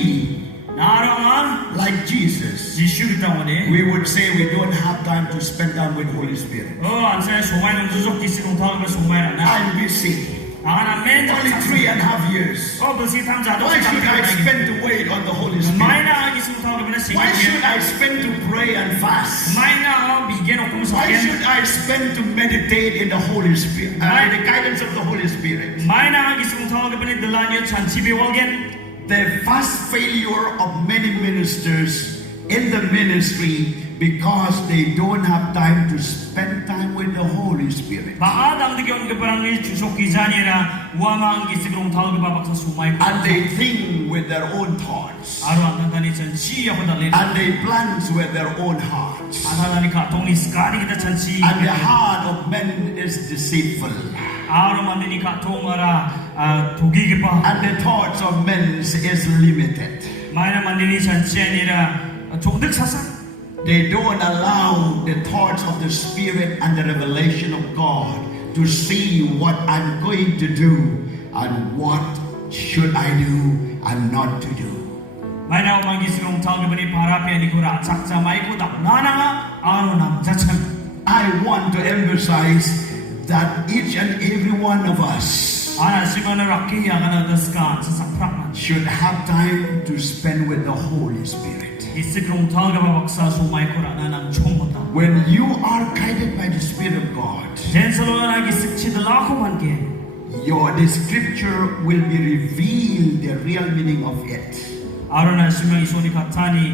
Naro nga like Jesus, Jishu kita mo ni. we would say we don't have time to spend time with Holy Spirit. Oh, ansay sumay ng susok gisigong taga sumay na. I'm busy. Ang amen. Only 3.5 years. Oh, bal sikitam jadok. Why should I spend to wait on the Holy Spirit? May na gisigong taga na sige. Why should I spend to pray and fast? May na bigyan ako sa Why akin. should I spend to meditate in the Holy Spirit, in the guidance of the Holy Spirit? May na gisigong taga pa ni Delanyo chan sibiwalgen. The first failure of many ministers in the ministry because they don't have time to spend time with the Holy Spirit. Baadang digyon ka parang ni chusok kizanira wamang gisigong taga babak sa sumay ko. And they think with their own thoughts. Aro ang tanda ni chan siya ko dalin. And they plans with their own hearts. Ang ni katong ni skadi kita chan siya. And the heart of men is deceitful. Aro man ni katong ara tugi pa. And the thoughts of men is limited. May naman ni chan siya nira chokdik sasak. They don't allow the thoughts of the Spirit and the revelation of God to see what I'm going to do and what should I do and not to do. May na umang gisigong taga ba ni parapi ni kura saksa may ko dak nana aro nam jachan. I want to emphasize that each and every one of us Ana si mana rakiya kana daska sa sakrak. should have time to spend with the Holy Spirit. Gisigong taga babak sa sumay ko na nang chomota. When you are guided by the Spirit of God, Jen salo na gisig si dalako man ke. the scripture will be revealed the real meaning of it. Aro na si mga isoni katani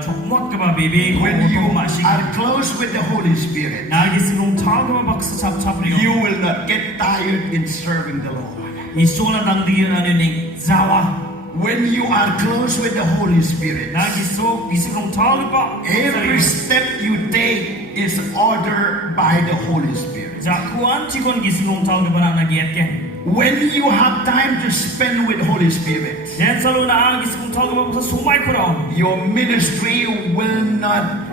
chokmot ka ba baby ko When you ko masig. are close with the Holy Spirit, Na gisigong taga babak sa chap you riyo. will not get tired in serving the Lord. Isola dang diyo na ni zawa. When you are close with the Holy Spirit, Na gisigong taga ba. every step you take is ordered by the Holy Spirit. Jakuan cikon gisulong tao ke bana nagiat ke. When you have time to spend with Holy Spirit, Dan selalu na gisulong tao ke bana sumai kurang. your ministry will not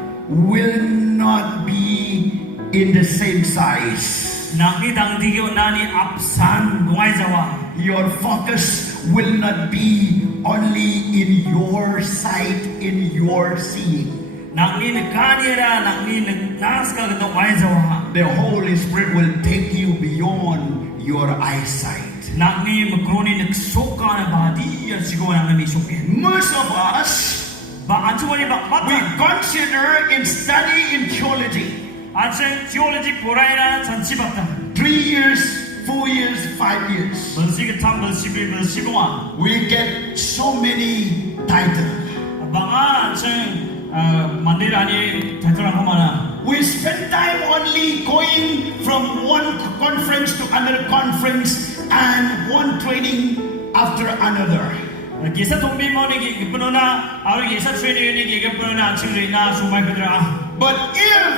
be in the same size. Nak ni dang tigyo nani absan dungai jawa. Your focus will not be only in your sight, in your seeing. Nak ni nekaniera, nak ni nas ka dungai jawa. The Holy Spirit will take you beyond your eyesight. Nak ni makroni neksoka na bahadi ya sigo na nami soke. Most of us, Ba antu wani ba we mata. consider in study in theology Anjing theology puraina chanci bata. 3 years, 4 years, 5 years. Belsi ketam belsi bua. We get so many titles. Banga anjing mandirani tataran mana. We spend time only going from one conference to another conference and one training after another. Gisa tumbi mau ni penona, aru gisa training ni penona anjing rina sumai kedra. But if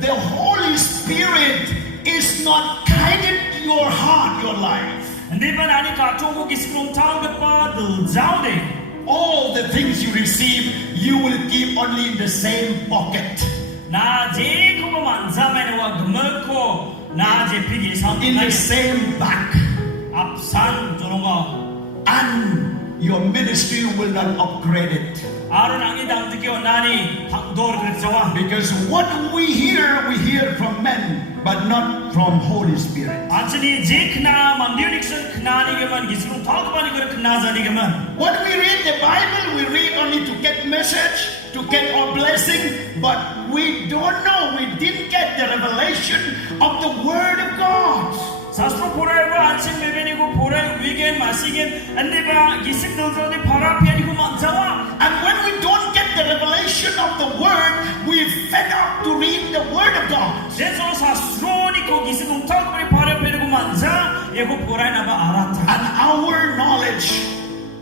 the Holy Spirit is not guided your heart, your life, Hindi ba nani katungo gisulong tao ke pa del jauh deh. all the things you receive, you will keep only in the same pocket. Na je ko manza main wa gemerko, na je pergi sampai In the same bag. absan tolongo. And your ministry will not upgrade it. Aru nangi dang tikyo nani hak dor kerjawa. Because what we hear from men, but not from Holy Spirit. Anjani je kena mandiuniksen kena ni geman gisulong tao ke pa ni kena jani geman. When we read the Bible, we read only to get message, to get our blessing, but we don't know, we didn't get the revelation of the Word of God. Sastro purai ba anjing bebeni ko purai weekend masigen ande ba gisik dal ni para piani ko manjawa. And when we don't get the revelation of the Word, we fed up to read the Word of God. Dan solo sastro ni ko gisik tao ke ni para piani ko manja, ko purai na ba arata. And our knowledge,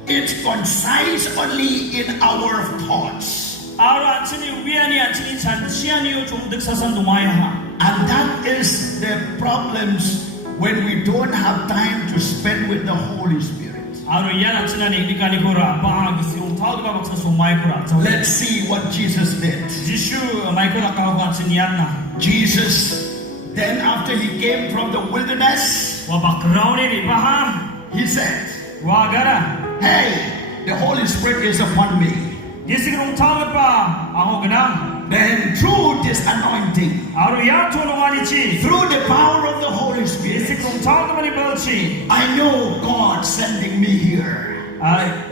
it's concise only in our thoughts. Aru anjani wiani anjani chanchiani yo chumdik sasan dumaya. And that is the problems when we don't have time to spend with the Holy Spirit. Aru yan anjani ni kani ko ra ba gisulong tao ke ba baksa sumai ko ra. Let's see what Jesus did. Jishu mai ko ra kau anjani yan na. Jesus, then after he came from the wilderness, Wa bakrau ni di ba he said, wa gara. hey, the Holy Spirit is upon me. Gisik tao ke pa ako genang. Then through this anointing, Aru yan tolongani chi. through the power of the Holy Spirit, Gisik tao ke mani belchi. I know God sending me here.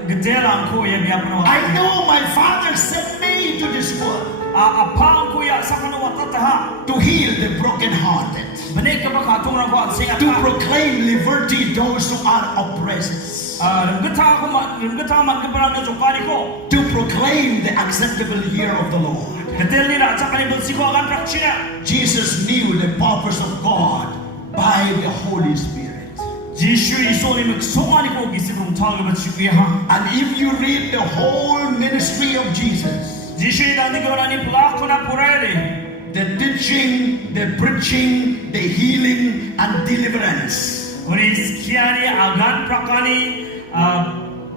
Gede lang ko ya biya pano. I know my Father sent me to this world Apa ko ya sakano watataha. to heal the brokenhearted, Bani ka ba katong ra ko at singa to ka. proclaim liberty those who are oppressed, Rimgata man ke barang na jokari ko. to proclaim the acceptable year of the Lord. Gede ni ra sakani belchi ko akan prakchina. Jesus knew the purpose of God by the Holy Spirit. Jishu iso ni magsongani ko gisik tao ke belchi ko ya. And if you read the whole ministry of Jesus, Jishu ni dandi ko ni plak ko na purai. the teaching, the preaching, the healing, and deliverance, Uri kiani agan prakani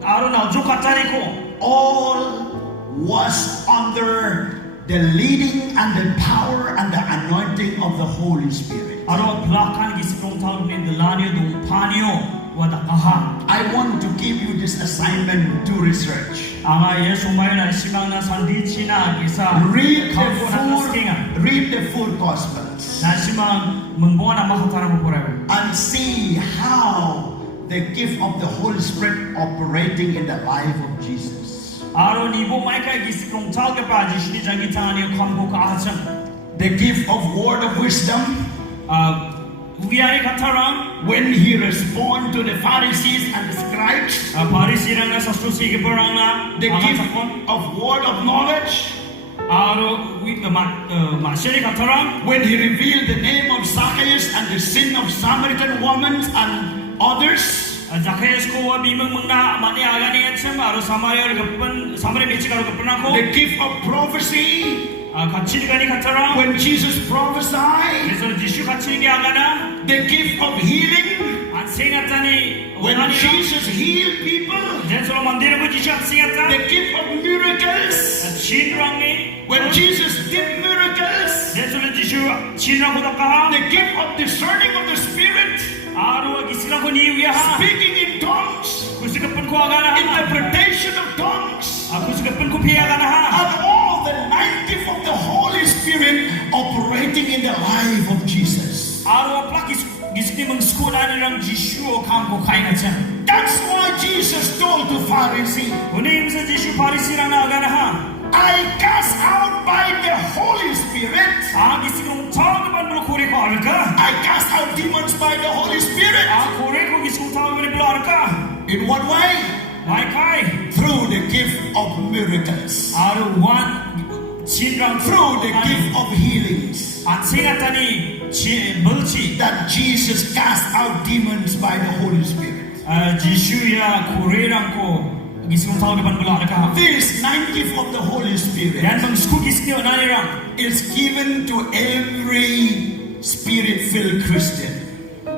aru na jokatani ko. all was under the leading and the power and the anointing of the Holy Spirit. Aro plakan gisikong tao ni delani dong panio wadakaha. I want to give you this assignment to research. Anga Yesu may na simang na sandichi na gisa kampo na naskinga. Read the full Gospels Na simang mengbuan na makatara ko pura. and see how the gift of the Holy Spirit operating in the life of Jesus. Aro nibo may kay gisikong tao ke pa jishni jangi tani kampo ka ahsan. The gift of word of wisdom, Uyari katarang when he responded to the Pharisees and the scribes. Paris irang na sa susi ke parang na The gift sakon. of word of knowledge, Aro masiri katarang when he revealed the name of Zacchaeus and the sin of Samaritan woman and others. Zacchaeus ko wa bimang mangna mani agani etsem aro samari bichi karo kapan ako. The gift of prophecy, 같이 가니 같아라. When Jesus prophesied, 그래서 지슈 같이 게 아가나. the gift of healing, 안 생겼다니. when Jesus healed people, 제대로 만드는 거 지슈 안 생겼다. the gift of miracles, 진랑이. when Jesus did miracles, 제대로 지슈 진랑 보다가. the gift of discerning of the Spirit, 아로 기스랑 거 니위야. speaking in tongues, 구스급은 거 아가나. interpretation of tongues, 구스급은 거 피해 아가나. and all the 9 gifts of the Holy Spirit operating in the life of Jesus. 아로 플라 기스니 멍스코나니랑 지슈 감고 카이나차. That's why Jesus told the Pharisee, 오늘부터 지슈 파리시랑 나가나. I cast out by the Holy Spirit. 기스공 타오르반으로 고래고 알까? I cast out demons by the Holy Spirit. 고래고 기스공 타오르반으로 알까? In what way? 마이카이. Through the gift of miracles. 아로 완 진랑 Through the gift of healings. 안 생겼다니 멀지. That Jesus cast out demons by the Holy Spirit. 지슈야 고래랑고 기스공 타오르반으로 알까? This 9 gift of the Holy Spirit 양 멍스코 기스니 나니랑 is given to every spirit-filled Christian.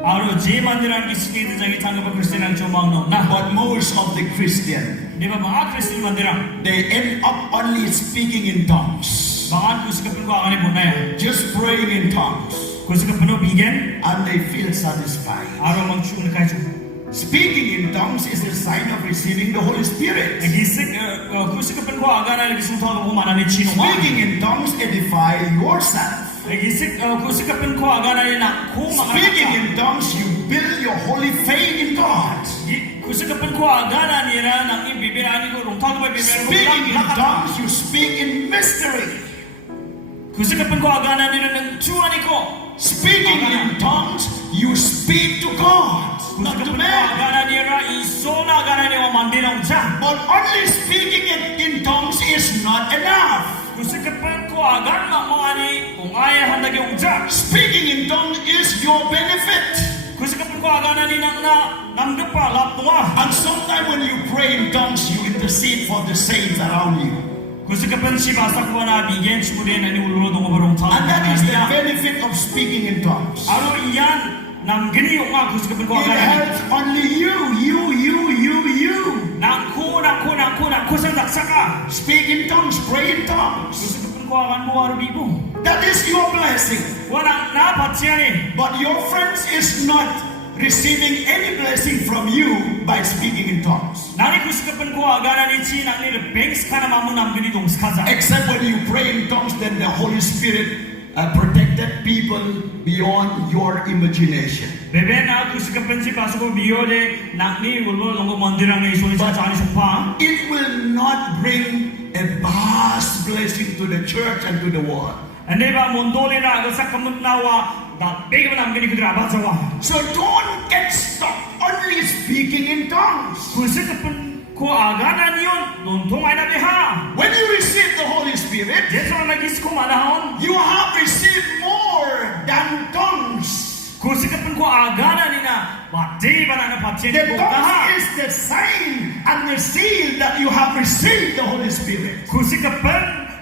아로 제 만드란 기스니 대장이 당급을 크리스티랑 좀 막노나. But most of the Christian, 네가 막 크리스티 만드랑 they end up only speaking in tongues. 망한 구스급은 거 안에 못 나요. Just praying in tongues. 구스급은 비겐 And they feel satisfied. 아로 멍충을 가지고. Speaking in tongues is a sign of receiving the Holy Spirit. 구스급은 거 아가나 기스공 타오르고 만나는 진화. Speaking in tongues edify yourself. 구스급은 거 아가나에 낳고 Speaking in tongues, you build your holy faith in God. 구스급은 거 아가나 아니라 낭이 비빌 아니고 롱타도바 비빌. Speaking in tongues, you speak in mystery. 구스급은 거 아가나 아니라 주 아니고. Speaking in tongues, you speak to God, not to 구스급은 거 man. 아가나 아니라 이손 아가나니와 만드는 자. But only speaking in tongues is not enough. 구스급은 거 아가나 뭐하니 공아야 한다게 우자. Speaking in tongues is your benefit. 구스급은 거 아가나니 남나 남급파 랍도와. And sometimes when you pray in tongues, you intercede for the saints around you. 구스급은 시바사쿠나 비겐 추구레나니 울로 동어버롱 타. And that is the benefit of speaking in tongues. 아로 이안 남근이 용아 구스급은 거 It 아가나. helps only you. 낳고 생각사가. Speak in tongues, pray in tongues. 구스급은 거 아간 뭐하러 비고. That is your blessing. 와나 나 받지 아니. But your friends is not receiving any blessing from you by speaking in tongues. 나니 구스급은 거 아가나니 지 나니 뱅스카나 마무 남근이 동스카자. Except when you pray in tongues, then the Holy Spirit protected people beyond your imagination. 베베나 구스급은 지 바스고 미요데 낙니 울로 농고 만디랑에 소리자 자니 소파. It will not bring a vast blessing to the church and to the world. 내가 몬돌이나 그 사건문 나와 나 베이가 남근이 그들 아바자와. So don't get stuck only speaking in tongues. 구스급은 그 아가나니온 논통아이나베하. When you receive the Holy Spirit, 제스로나 기스코 마나온. you have received more than tongues. 구스급은 그 아가나니나 와데이바나나 The 바티니 tongues 고다하. is the sign and the seal that you have received the Holy Spirit. 구스급은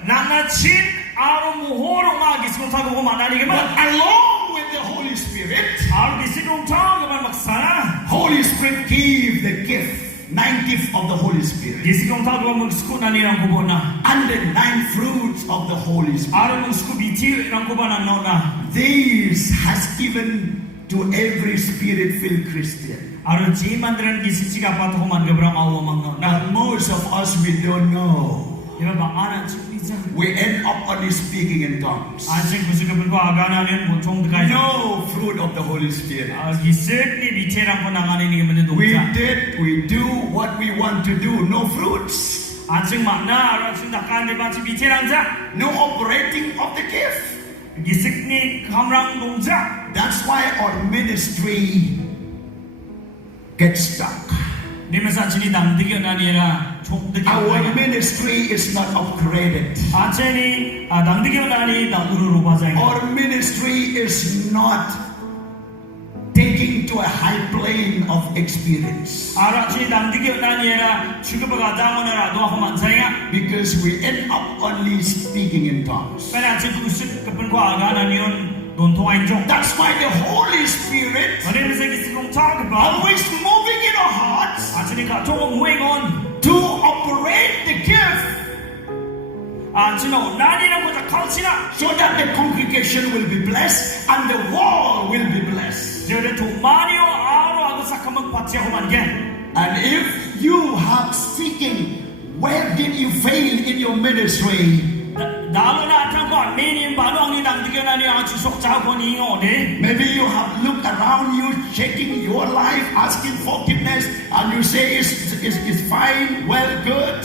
나나친 아로 무호롱아 기스코 타고 마나니게만. But along with the Holy Spirit, 아로 기스코 타고만 막사나. Holy Spirit give the gift, 9 gifts of the Holy Spirit, 기스코 타고 막스코 나니랑 고보나. and the 9 fruits of the Holy Spirit. 아로 막스코 비티랑 고바나 나오나. This has given to every spirit-filled Christian. 아로 지 만드는 기스치가 바토고 만겨브랑 아우와 막나오나. But most of us, we don't know. 이거 막 아나 치자. We end up only speaking in tongues. 안생 구스급은 거 아가나는 보통 드가이. No fruit of the Holy Spirit. 기스니 비테랑 거 나가는 이게 뭔데 We 동자. do what we want to do. No fruits. 안생 막나 아로 안생 나가는데 마치 비테랑 자. No operating of the gift. 기스니 감랑 동자. That's why our ministry gets stuck. 니면서 진이 남득이 아니라 총득이 Our 아니라. ministry is not upgraded. 안생이 남득이 아니 남으로 바자이. Our ministry is not taking to a high plane of experience. Ara chini dangdigi nani era chukubaga damonara doa manzaya. Because we end up only speaking in tongues. Kana chini kusik kapan ko aga nani on don thong ainjong. That's why the Holy Spirit Mari bisa kisikong tawag ba? always moving in our hearts Chini ka chong mueng on. to operate the gift Chino nani na ko ta kalsina. so that the congregation will be blessed and the wall will be blessed. Jere to manio aro aga sakamag patya ko man gen. And if you have seeking, where did you fail in your ministry? Dalo na atang ko meni balo ang dangdigi nani ang chisok cha ko ni ngode. Maybe you have looked around you, checking your life, asking forgiveness, and you say it's fine, well, good.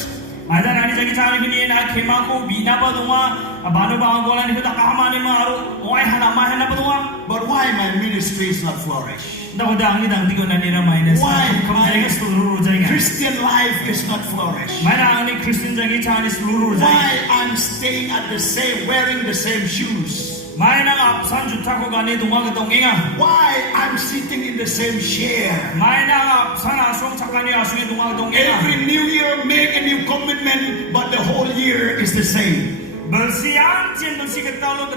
Ada nani jagi cari kini na kema ko bina ba dunga abano ba ang golan ko ta kahamani maro oy hana ma hana ba dunga. But why my ministry is not flourish? Daw dang ni dangdigi nani na minus. Why Kamay my ka sluru janga. Christian life is not flourish? Mana ang ni Christian jagi cari sluru janga. Why I'm staying at the same, wearing the same shoes? May nang apsan juta ko gani dunga ka donginga. Why I'm sitting in the same chair? May nang apsan asong chakani asong dunga ka donginga. Every new year make a new commitment, but the whole year is the same. Bersiang cien bersi ketalo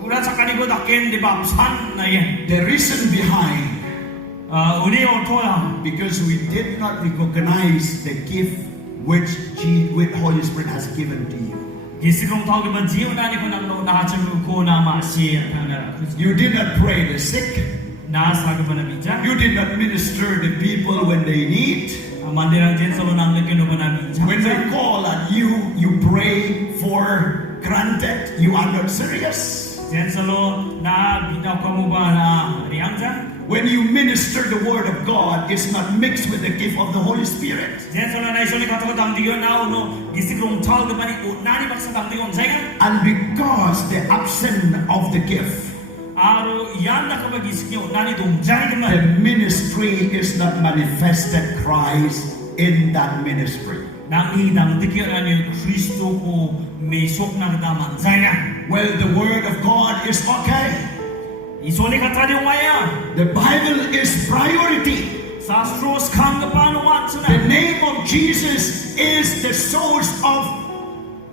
kura chakani ko daken di bapsan na yan. The reason behind, Uni otola. because we did not recognize the gift which Holy Spirit has given to you. Gisikong tawag ba jiyo na ni ko nang nahachan ko na masiya tanga. You did not pray the sick. Nasa ka ba na bija? You did not minister the people when they need. Mandirang jen salo nang lekeno ba na bija? When they call on you, you pray for granted. You are not serious. Jen salo na binaw ka mo ba na riyang jan? When you minister the word of God, it's not mixed with the gift of the Holy Spirit. Jen salo na iso ni kato dang diyo na uno gisikong tawag ba ni nani baksa dang diyo saya? And because the absence of the gift, Aro yanda ka ba gisikyo nani dong jay ka the man? ministry is not manifested Christ in that ministry. Nang idang diyo na ni Kristo ko mesok na daman saya. Well, the word of God is okay. Iso ni kata diyo maya. The Bible is priority. Sa stros kang kapanuan The suna. name of Jesus is the source of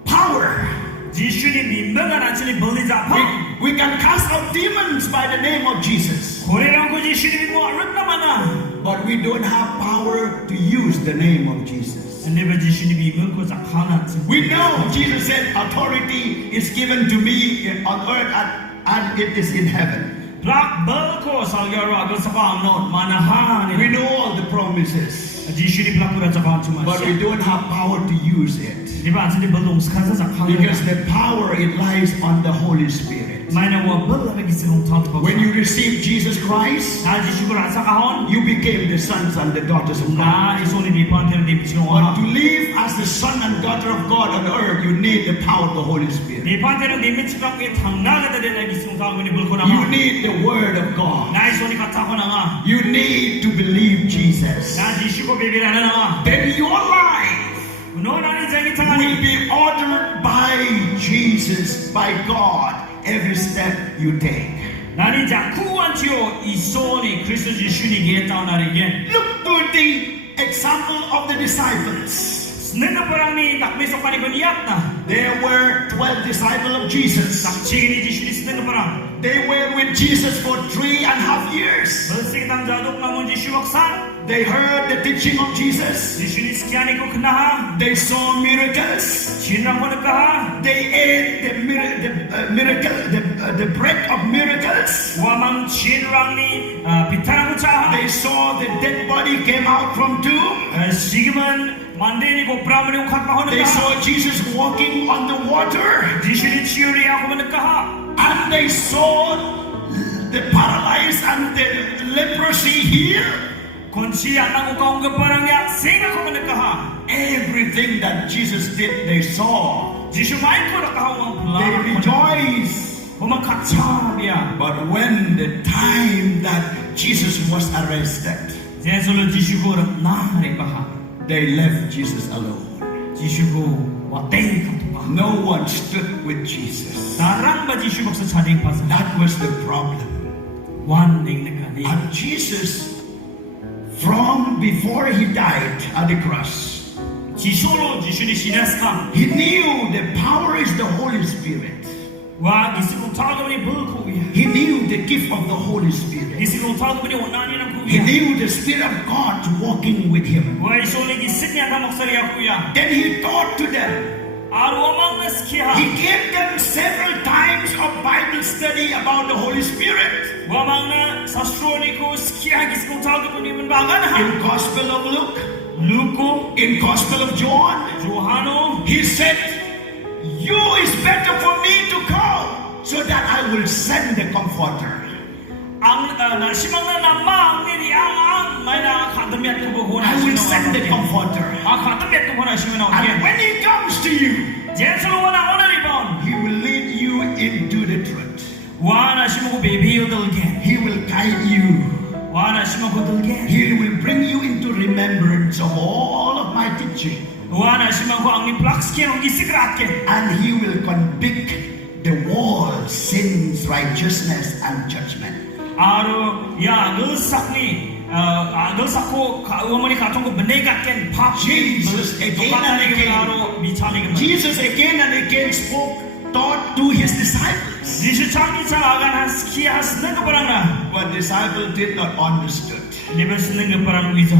power. Jishu ni bimbangan ang sini beli zapang. We can cast out demons by the name of Jesus. Kore lang ko jishu ni mo arut naman na. But we don't have power to use the name of Jesus. Hindi ba jishu ni bimbangan ko sa kanan? We know Jesus said authority is given to me on earth and it is in heaven. Plak bel ko sa Garo agad sa pangnon manahan. We know all the promises, Jishu ni plak ko sa pang cuma. but we don't have power to use it. Di ba ang sini belum sekasa sa kanan? Because the power, it lies on the Holy Spirit. May nawa bel lagi sinong tawag pa. When you receive Jesus Christ, Na jishu ko rasa kahon. you became the sons and the daughters of God. Na iso ni bipantir di bisino But to live as the son and daughter of God on earth, you need the power of the Holy Spirit. Bipantir di mitsikang itangna kata din lagi sinong tawag ni bel ko na. You need the word of God. Na iso ni kata ko na nga. You need to believe Jesus. Na jishu ko bibira na nga. Then your life No na ni jangi will tangan. be ordered by Jesus, by God, every step you take. Nani jakuan tiyo iso ni Kristo Jishu ni getaw na rin. Look to the example of the disciples. Nena parang ni nakmiso pa ni Goliath na. There were 12 disciples of Jesus. Sakchigi ni Jishu ni sinena parang. They were with Jesus for 3.5 years. Balsik tang jadok na mong Jishu waksan. They heard the teaching of Jesus. Jishu ni skiyani ko kanaha. They saw miracles. Sinang ko nagkaha. They ate the bread of miracles. Wamang sinrang ni pitarang utsaha. They saw the dead body came out from tomb. Sige man, mandi ni ko praman yung kakahon They nagkaha. saw Jesus walking on the water. Jishu ni Chiri ako nagkaha. And they saw the paralyzed and the leprosy healed. Kung siya nang ukawang kaparang niya, singa ko nagkaha. Everything that Jesus did, they saw. Jishu main ko nakahawang They pula. rejoiced. Umakatsa niya. But when the time that Jesus was arrested, Diyan solo Jishu ko nari pa. they left Jesus alone. Jishu ko watay ka pa. No one stood with Jesus. Tarang ba Jishu ko sa charing pa sa That was the problem. one ding nagkani. ni. And Jesus, from before he died at the cross, 지쇼로 지슈니 시네스카. he knew the power is the Holy Spirit. 와 기스로 타가버니 불코비야. He knew the gift of the Holy Spirit. 기스로 타가버니 원나니는 He 코비야. knew the Spirit of God walking with him. 와 이쇼니 기스냐 다 목소리야 코야. Then he taught to them. 아루아망나스키야. He gave them several times of Bible study about the Holy Spirit. 와망나 사스트로니코 스키야 기스로 타가버니 문바가나. In Gospel of Luke, 루코 in Gospel of John, 조하노. he said, "You is better for me to go, so that I will send the Comforter." 나 시망나 남마 앙니리 앙 마이나 간드미야 그거 I will send the Comforter. 간드미야 그거 하시면 And 어디에? when he comes to you, 제수로나 오늘이번 he will lead you into the truth. 와나 시모고 베비요 들게. He will guide you. 와나 시모고 들게. He will bring you into remembrance of all of my teaching. 와나 시모고 앙니 플락스케노 기스그라게. And he will convict the world, sins, righteousness, and judgment. 아루 야 늘삭니 늘삭고 어머니 같은 거 benegaken 밥. Jesus again and again. Jesus again and again taught to his disciples. 지시창이차 아가나 스키야 쓰는 거 바랑나. But disciples did not understood. 리베 쓰는 거 바랑 위자.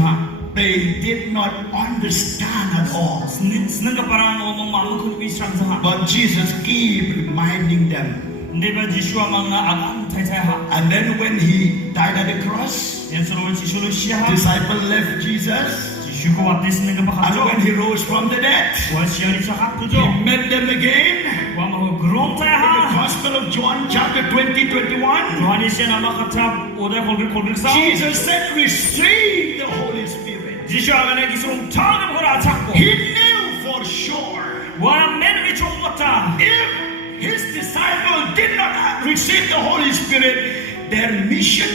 They did not understand at all. 쓰는 거 바랑 어머 마무큰 위상자. But Jesus keep reminding them. 리베 지슈와 망나 아간 타이타야. And then when he died at the cross, 예수로 지슈로 시야. disciples left Jesus. 지슈고 앞에 쓰는 거 And 바가죠. when he rose from the dead, 와 시야리차 학부죠. he met them again. 와 뭐 그런 The 타야. Gospel of John chapter 20:21. 요한이 시나마 같아 오다 골글골글사. Jesus said, receive the Holy Spirit. 지슈 아간에 기스롱 타는 거라 찾고. He knew for sure 와 맨위 좀 같다. if his disciples did not receive the Holy Spirit, their mission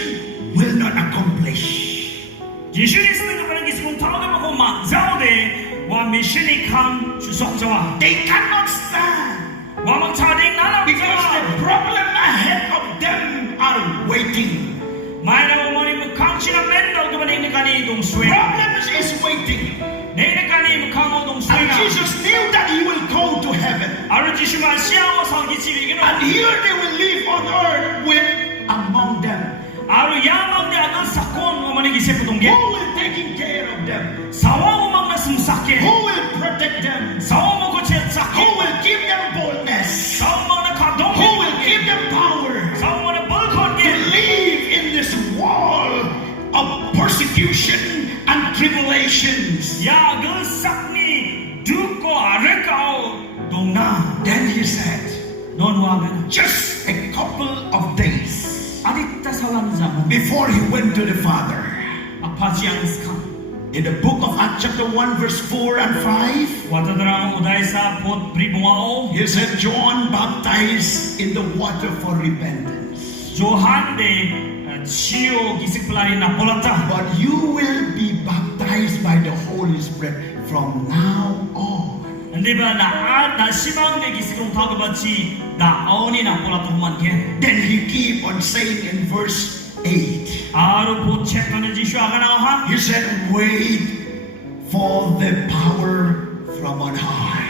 will not accomplish. 지슈리 쓰는 거 바랑 기스롱 타는 거고 막자오데 와 미션이 감 주석자와. They cannot stand 와망 차딩 나나 because the problem ahead of them are waiting. 마이나 어머니 강치나 맨날 그만 있는 가니 동수에. Problems is waiting. 내일 가니 강호 And 동수에나. Jesus knew that he will go to heaven. 아르지슈만 시아워 상기치리기는. And here they will live on earth with among them. 아루 야망대 아들 사건 어머니 기세프 동계. Who will take care of them? 사와고 막나 숨삭게. Who will protect them? 사와 먹고 채삭게. Who will give them boldness? 사와 먹나 가동. Who will give them power 사와 먹나 to 벌콘게. live in this wall of persecution and tribulations? 야 그 삭니 듣고 아래까오 동나. Then he said, 넌 와가나. just a couple of days 아디따 살라는 자만. before he went to the Father, 아파지 않스카. in the book of Acts chapter 1 verse 4 and 5, 와타드랑 오다이사 봇 브리봉아오. he said, John baptized in the water for repentance. 조한데 치오 기식플라니 나폴라타. But you will be baptized by the Holy Spirit from now on. 근데바 나 시방데 기식으로 타고받지 나 아오니 나폴라타만게. Then he keep on saying in verse 8, 아로 보체크는 지슈 아가나하. he said, wait for the power from on high.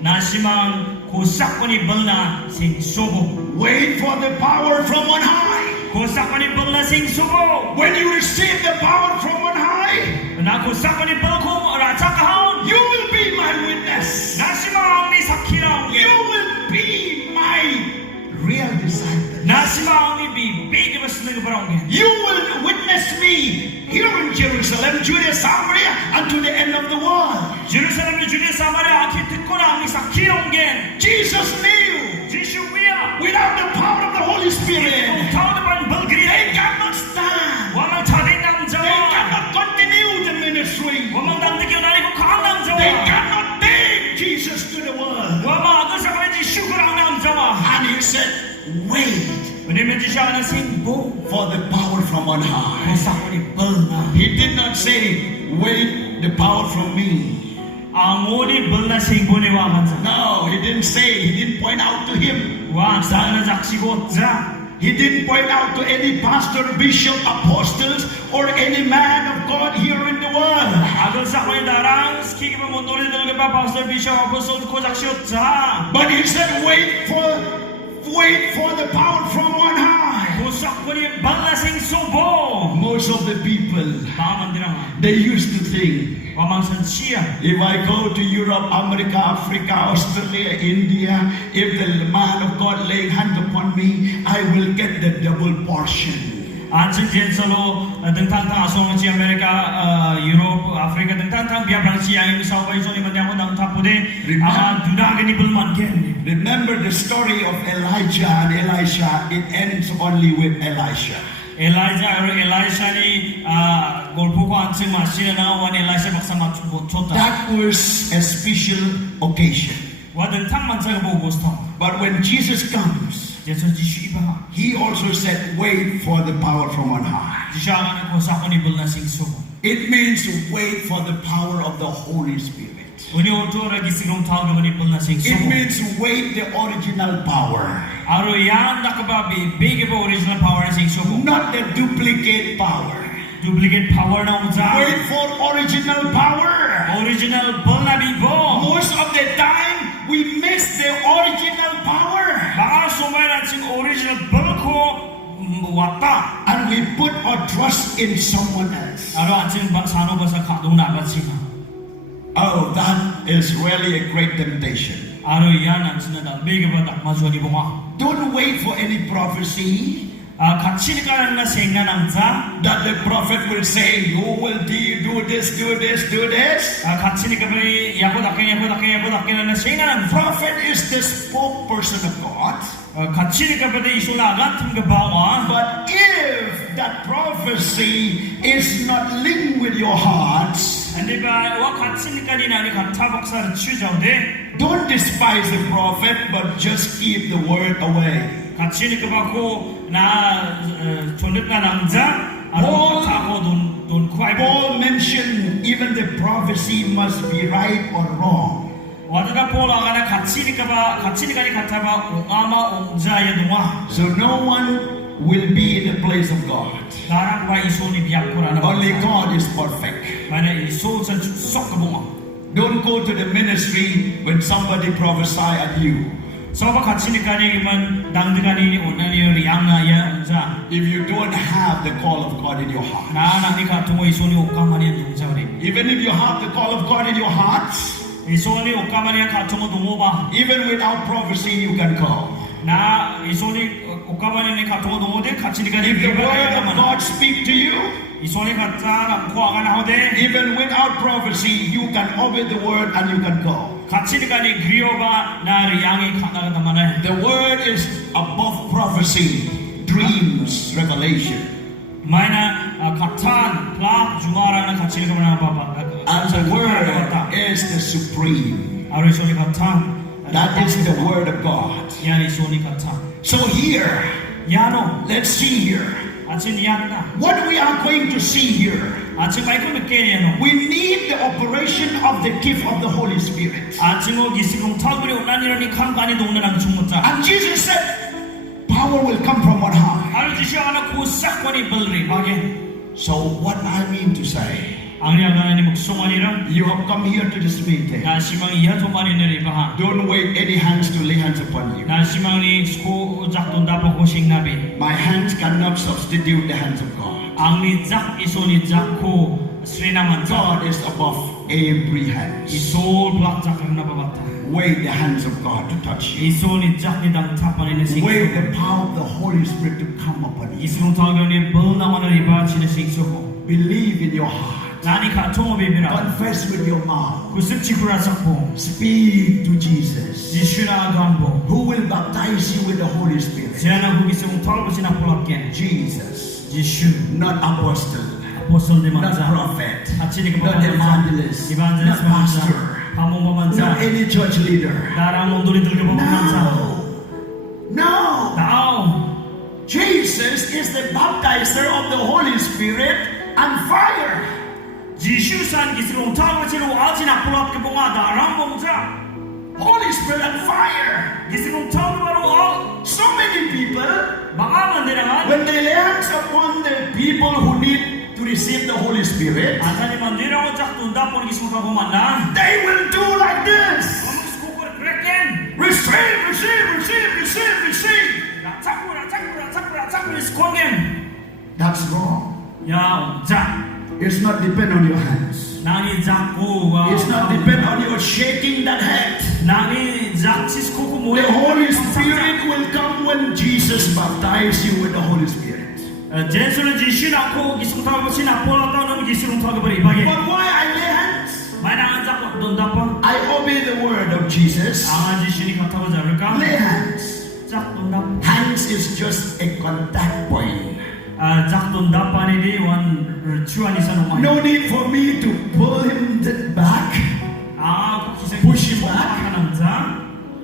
나 시망 고사건이 벌나 생소고. Wait for the power from on high. 고사건이 벌나 생소고. When you receive the power from on high, 나 고사건이 벌고 라차카하온. you will be my witness. 나 시망 니 사키랑. You will be my real disciple. 나 시망 니 비비게 쓰는 거 바라오게. You will witness me here in Jerusalem, Judea, Samaria, and to the end of the world. 예루살렘 주디 사마리아 아키 듣고나 니 사키롱게. Jesus knew 지슈위야. without the power of the Holy Spirit, 타오르반 벌그리. they cannot stand. 와망 차딩 They 남자와. cannot continue the ministry. 와망 남득이 나리고 강 남자와. They cannot take Jesus to the world. 와망 아그사가지 슈그랑 남자와. And he said, wait 왜냐면 지시하는 생보. for the power from on high. 고사건이 벌나. He did not say, wait the power from me. 아모니 벌나 생보네 와만자. No, he didn't say, he didn't point out to him. 와 사는 작시고 자. He didn't point out to any pastor, bishop, apostles, or any man of God here in the world. Adol sa ko'y darang, skiki pa munduli dal ka pa, Pastor Bishop, Apostle, ko jaksiyot sa. But he said, wait for the power from on high. Kusak ko ni balasing subo. Most of the people, Taman din ang they used to think, pamangsan siya. if I go to Europe, America, Africa, Australia, India, if the man of God laying hand upon me, I will get the double portion. Anjing jen solo tentang asong si Amerika, Europe, Afrika tentang biar siya yang bisa ubay so ni man ako nang tapude. Duda gani bulman gen. Remember the story of Elijah and Elisha. It ends only with Elisha. Elijah or Elisha ni golpo ko anjing masih na wan Elisha bersama chota. That was a special occasion. Wa tentang man sa bo gusto. But when Jesus comes, Yesus Yesus iba. he also said, wait for the power from on high. Siya ko sa ko ni bulna sing subo. It means to wait for the power of the Holy Spirit. Uni oto ra gisigong tao ni bulna sing It subo. means to wait the original power, Aro yan nakababi big ba original power na sing subo. not the duplicate power. Duplicate power na unsa. Wait for original power. Original bulna bibo. Most of the time, we miss the original power. Baka sumay na sing original bulko wata. And we put our trust in someone else. Aro ancing sano ba sa kadong nagat sina. Oh, that is really a great temptation. Aro yan ang sinadang big ba tak maswali bunga. Don't wait for any prophecy Katsin ka lang na senga ng za. that the prophet will say, you will do this, do this, do this. Katsin ka ba yakot akin na senga ng za. Prophet is the spokesperson of God. Katsin ka ba di isulagat ng gabawa. But if that prophecy is not linked with your hearts, Hindi ba wa katsin ka din na katabak sa chujaw de. don't despise the prophet, but just keep the word away. Katsin ka ba ko na chundit na ng za. Aro katako dun kway po. Paul mentioned even the prophecy must be right or wrong. Wata ka po lang na katsin ka ni kataba ama za ya dunga. So no one will be in the place of God. Darang ba iso ni biyak ko na Only God is perfect. Mana iso sa sok ka bunga. Don't go to the ministry when somebody prophesy at you. So ba katsin ka ni man dangdigan ni unani riang na ya za. If you don't have the call of God in your heart. Na ni ka tungo iso ni ukama ni dung sa rin. Even if you have the call of God in your hearts, Iso ni ukama ni ka tungo dungo ba. even without prophecy you can call. Na iso ni ukama ni ka tungo dungo de katsin ka ni If the biyak word ka of naman. God speak to you, Iso ni ka ta ko aga na hode. even without prophecy, you can obey the word and you can go. Katsin ka ni griyo ba na riangi ka na naman. The word is above prophecy, dreams, revelation. May na katan plak jumara na katsin ka na baba. And the word is the supreme. Aro iso ni katan. That is the word of God. Yan iso ni katan. So here, Yano. let's see here. Atsin yan na. What we are going to see here, Atsin may ko mikeni ano. we need the operation of the gift of the Holy Spirit. Atsin mo gisigong talburi unani ni kangkani dong na ng sumuta. And Jesus said, power will come from on high. Aro di siya anak kusak ko ni belri bagi. So what I mean to say, Ang niya gana ni magsumani rin. you have come here to this meeting. Na simang iya tumani na rin ba. Don't wait any hands to lay hands upon you. Na simang ni sko jak tunda po ko sing nabi. My hands cannot substitute the hands of God. Ang ni jak iso ni jak ko sri naman God is above every hand. Isol blak jak na babata. Wait the hands of God to touch you. Iso ni jak ni dang tapan ni sing. Wait the power of the Holy Spirit to come upon you. Isigong tawag ni bel na wana riba sina sing ko. Believe in your heart. Nani ka tungo bibira. Confess with your mouth. Kusip chikura sakpo. Speak to Jesus, Yesu na agambo. who will baptize you with the Holy Spirit. Siya na hugisong tawag sina pulakyan. Jesus, Yesu. not apostle, Apostol di not manza. prophet, At sini ka not evangelist, Evangelist not manza. pastor, Hamong mamanza. not any church leader. Darang mong duli-duli ka mamanza. No. Tao. Jesus is the baptizer of the Holy Spirit and fire. Yesu san gisigong tawag sila atin na pulak ka bunga darang mong za. Holy Spirit and fire. Gisikong tao na marual. So many people, Bangaman din naman. when they lay hands upon the people who need to receive the Holy Spirit, Asa ni mandira ko tsak tunda po gisikong tao kumana. they will do like this. Kamu skukur kreken. Receive, receive, receive, receive, receive. Ratsak is Khongkrom. That's wrong. Ya, jak. It's not depend on your hands. Nani jakku. It's not depend on your shaking that head. Nani jak sis kuku mo. The Holy Spirit will come when Jesus baptizes you with the Holy Spirit. Jesu Jisu na ko gisikong tao sin apola tao na gisikong tao bari bagi. But why I lay hands? May na jak tunda pa. I obey the word of Jesus. Ang Jisu ni katawa jarka. Lay hands. Jak tunda. Hands is just a contact point. Jak tunda pa ni di wan ritual ni sa rumah. No need for me to pull him back, push him back,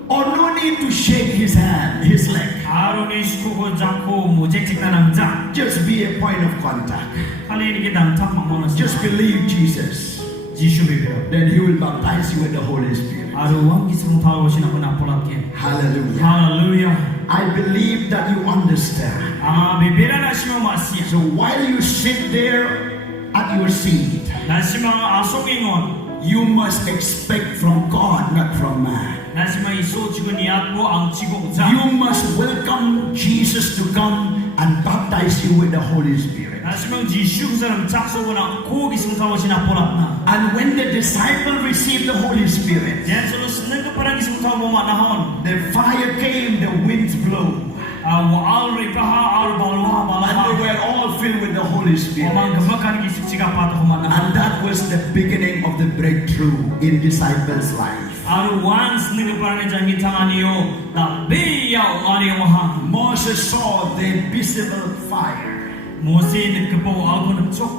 or no need to shake his hand, his leg. Aro ni skuko jakko mo jek na nang jak. Just be a point of contact. Kali ni kita tak mamonas. Just believe Jesus. Jisu bibir. Then he will baptize you with the Holy Spirit. Aro wan gisikong tao sin ako na apola ke. Hallelujah. Hallelujah. I believe that you understand. Bibira na siya masya. So while you sit there at your seat, Nasi mga asong ingon. you must expect from God, not from man. Nasi mga iso chigo niat mo ang chigo za. You must welcome Jesus to come and baptize you with the Holy Spirit. Nasi mga Jisu sa nang sakso ko na ko gisong tawa sinapolat na. And when the disciple received the Holy Spirit, Yan sulos nang parang gisong tawa mo manahon. the fire came, the winds blow, Waal ripaha al balwa and balaha. they were all filled with the Holy Spirit. Omang gamakan gisik siga pata ko manahon. And that was the beginning of the breakthrough in disciples' life. Aro once nang parang jangi tangan niyo tabi ya ari maha. Moses saw the visible fire. Mose nagkapo ako nagchok.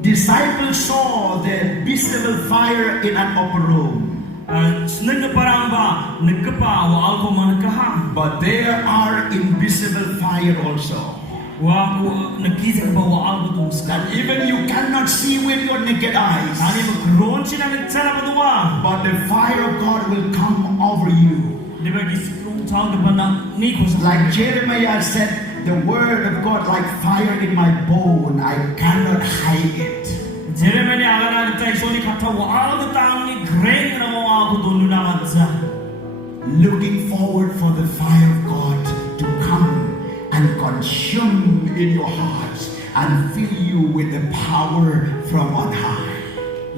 Disciples saw the visible fire in an upper room. Nagparang ba nagkapa waal ko manakaha. But there are invisible fire also. Wa nakita ba waal ko tong That even you cannot see with your naked eyes. Ani magron sila nagtsara madua. But the fire of God will come over you. Di ba gisikong tao di ba na niko sa Like Jeremiah said, the word of God like fire in my bone, I cannot hide it. Jeremy ni agana nagtay so ni kata waal ko tang ni grain na mo ako doon na sa. Looking forward for the fire of God to come and consume in your hearts and fill you with the power from on high.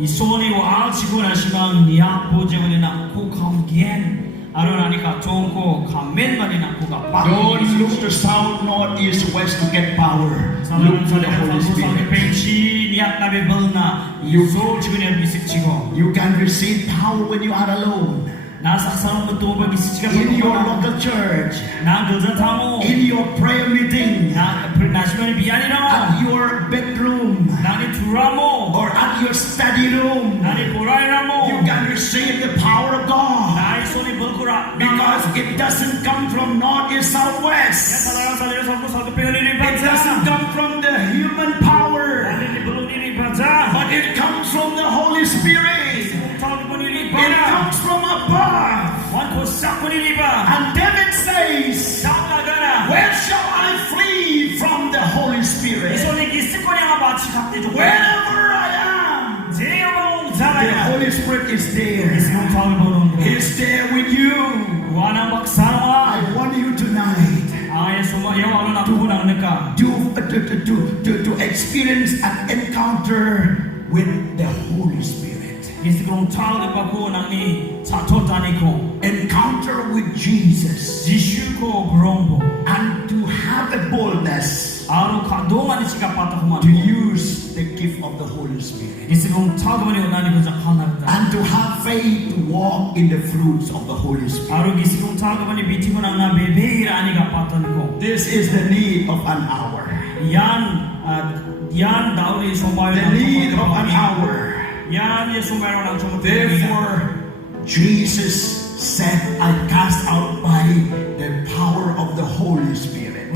Isoni waal siguro simang niya po jewen na ko kamgen. Aro na ni katong ko kamen man na ko ka. Don't look to south, north, east, west to get power. Look to the Holy Spirit. You can receive power when you are alone. In your local church, in your prayer meeting, at your bedroom, or at your study room, you can receive the power of God. Because it doesn't come from north, east, south, west. It doesn't come from the human power, but it comes from the Holy Spirit. It comes from above. And David says, where shall I flee from the Holy Spirit? Wherever I am, the Holy Spirit is there. He's there with you. I want you tonight to experience an encounter with the Holy Spirit. Encounter with Jesus. And to have a boldness to use the gift of the Holy Spirit. And to have faith to walk in the fruits of the Holy Spirit. This is the need of an hour. The need of an hour. Therefore, Jesus said, I cast out by the power of the Holy Spirit.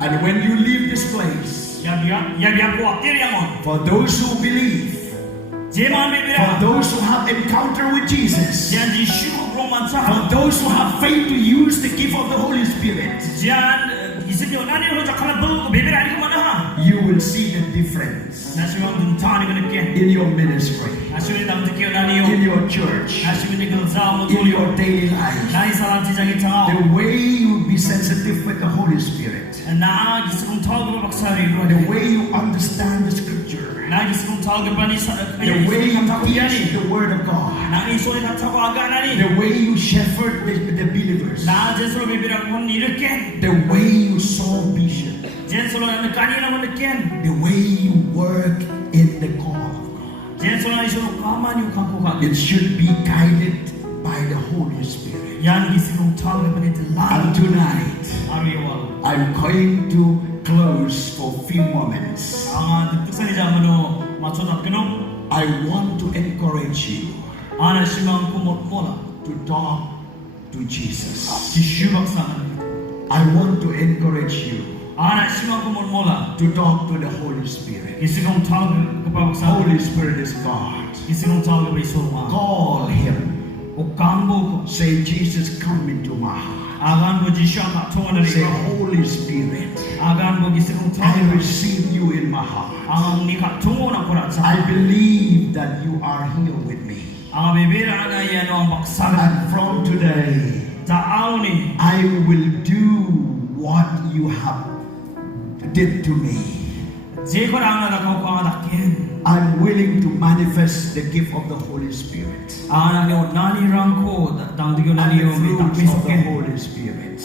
And when you leave this place, for those who believe, Jeman For bibira. those who have encounter with Jesus. Jan Jishu Roman For Sa. those who have faith to use the gift of the Holy Spirit. Jan isinyo nani ho jakala bul bibira ni mana ha. You will see the difference Nasiwang duntani ganake. in your ministry, Nasiwang damtikyo nani in yo. your church, Nasiwang nigalsa mo in your daily life. Nai salam tijangi tao. The way you be sensitive with the Holy Spirit. Na gisung tawag ba baksari The ro. way you understand the scripture. Na gisung tawag ba ni sa The way you teach the word of God. Na iso ni katawagan nani. The way you shepherd the believers. Na Jesu bibira ko niruken. The way you saw vision. Jesu na kanina mo niruken. The way you work in the call of God. Jesu na iso kaman yung kakuha. It should be guided by the Holy Spirit. Yan gisung tawag ba ni And telan. tonight, Ariwa. I'm going to close for a few moments. Ang duksan ni jamano machoda kino. I want to encourage you Ana simang kumot-mola. to talk to Jesus. Jishu baksan. I want to encourage you Ana simang kumot-mola. to talk to the Holy Spirit. Isigong tawag kapag baksan. Holy Spirit is God. Isigong tawag ba iso ma. Call Him. O kambo ko. Say, Jesus, come into my heart. Agan mo jishu ang katungan na Say, rin. Holy Spirit, Agan mo isigong I tawag. receive you in my heart. Ang nikatungo ng kuratsa. I believe that you are here with me. Ang bibira na yan ang baksan. And from today, Taaw ni. I will do what you have did to me. Jeko na ang nakaw ko ang adakin. I'm willing to manifest the gift of the Holy Spirit Ang naniw nani rangko. Dangdigyo and naniw. the fruits of the Misokin. Holy Spirit.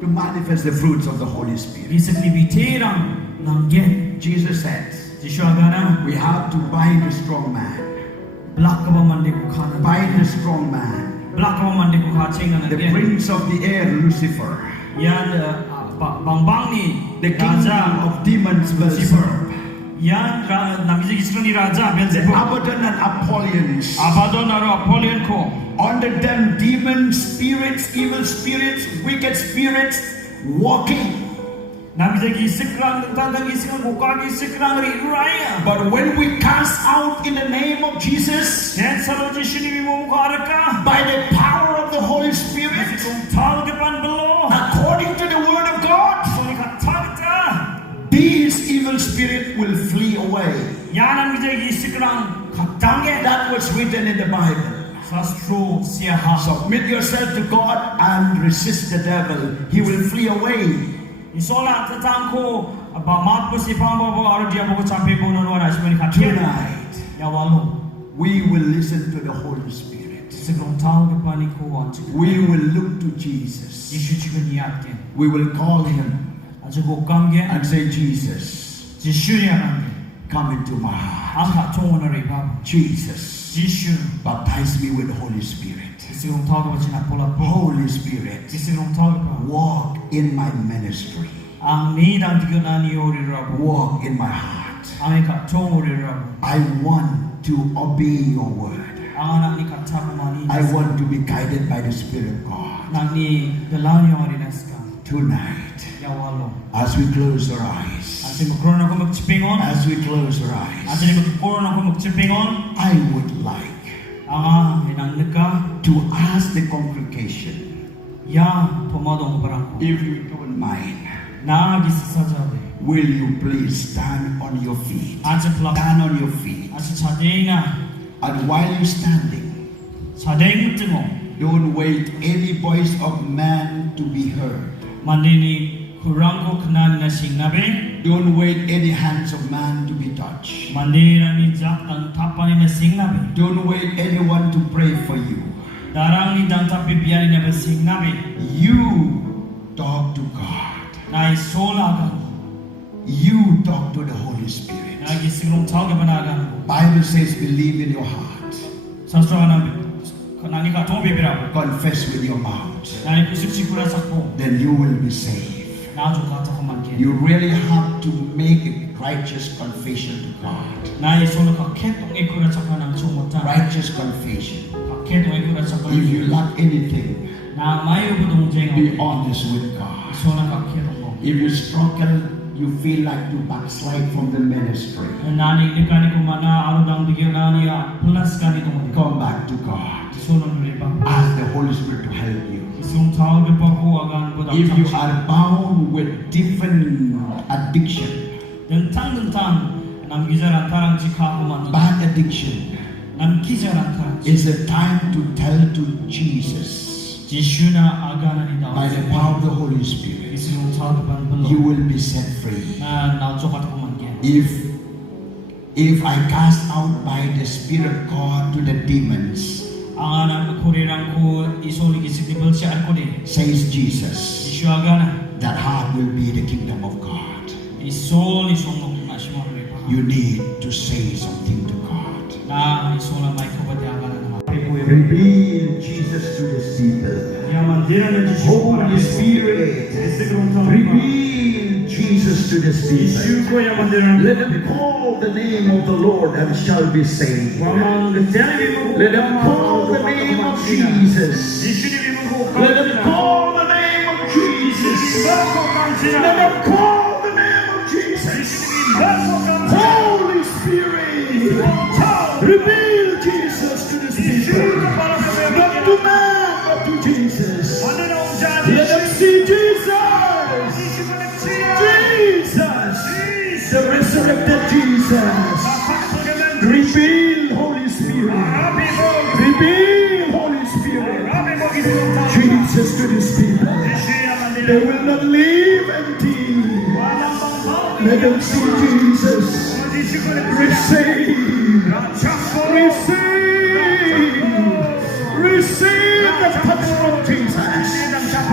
To manifest the fruits of the Holy Spirit. Isip ni bitirang langgen. Jesus said, Jishu agana. we have to bind the strong man. Black ka ba mandi ko kanan. Bind the strong man. Black ka ba mandi ko kaching na The nagyan. prince of the air, Lucifer. Yan bangbang ni The king Raja of demons, Beelzebub. Yan nagiging ni Raja The Beelzebub. Abaddon and Apollyon. Abaddon aro Apollyon ko. Under them, demons, spirits, evil spirits, wicked spirits, walking. Nagiging sikrang tandang isang bukagi sikrang riraya. But when we cast out in the name of Jesus, Yan sa loji sini mo mukaraka. by the power of the Holy Spirit, Kung talgapan below. according to the word of God, So nikatagta. these evil spirits will flee away. Yan ang nagiging sikrang katangge. That was written in the Bible. Sastro siya ha. Submit yourself to God and resist the devil. He will flee away. Isola tatangko bamat po si pambabo aro dia mo champi po nono na simani katien. Tonight, Ya walo. we will listen to the Holy Spirit. Sigrong tao ke pani ko at We will look to Jesus. Yesu juga niatken. We will call Him Aja ko kamge and say, Jesus, Yesu ya kamge. come into my heart. Ang katongo na rin babo. Jesus, Yesu. baptize me with the Holy Spirit. Sigrong tao ke sina pola po. Holy Spirit, Sigrong tao ke walk in my ministry. ang ni dang tigo na ni ori rabo. Walk in my heart. Ang katongo ori rabo. I want to obey your word. Ang anak ni katamo mani. I want to be guided by the Spirit of God. Nang ni dalang yung arineska. Tonight, Ya walo. as we close our eyes, Asi magkaroon ako magtsipingon. as we close our eyes, Asi magkaroon ako magtsipingon. I would like Inang nagka. to ask the congregation, Ya pumadong barangko. if you don't mind, Nagisasajabe. will you please stand on your feet? Asi plak. Stand on your feet. Asi sadeng na. And while you're standing, Sadeng timo. don't wait any voice of man to be heard. Mandini kurangko kanan na singnabe. Don't wait any hands of man to be touched. Mandini na ni jak ang tapan na singnabe. Don't wait anyone to pray for you. Darang ni dang tapi biyan na singnabe. You talk to God. Na isola ka. You talk to the Holy Spirit. Nagisigong tao ka banagan. Bible says, believe in your heart. Sastra ka na. Kanani ka tong bibira. Confess with your mouth. Nani kusip sikura sakpo. Then you will be saved. Najo ka ta kumankin. You really have to make a righteous confession to God. Na isola ka ketong ikura sakpa ng sumutan. Righteous confession. Ka ketong ikura sakpa. If you lack anything, Na mayo budong be jengo. honest with God. Isola ka ketong mo. If you struggle, you feel like to backslide from the ministry, Nani ni kani ko mana arudang digyo nani ya plus kani ko come back to God. Sunon riba. Ask the Holy Spirit to help you. Isung tawag pa ko agan ko If you are bound with different addiction, dentang nam gizaran tarang chika ko man. bad addiction, Nam gizaran tarang. it's a time to tell to Jesus. Jishuna agana ni daw. By the power of the Holy Spirit, Isung tawag pa you belo. will be set free. Na naujokat ko man yan. If I cast out by the Spirit of God to the demons, Ang anak kurirang ko isoli gisigibel siya ako din. says Jesus, Isyu agana. that heart will be the kingdom of God. Isol isong na siya riba. You need to say something to God. Na isola may kabati agana naman. Reveal Jesus to the people. Holy Spirit, reveal Jesus to the people. Let them call the name of the Lord and shall be saved. Let them call the name of Jesus. Let them call the name of Jesus. Let them call the name of Jesus. Holy Spirit, reveal Jesus to the people. Not to man, but to Jesus. Let them see Jesus. Jesus, the resurrected Jesus. Reveal, Holy Spirit. Reveal, Holy Spirit. Jesus to these people. They will not leave empty. Let them see Jesus. Receive. Receive the touch from Jesus.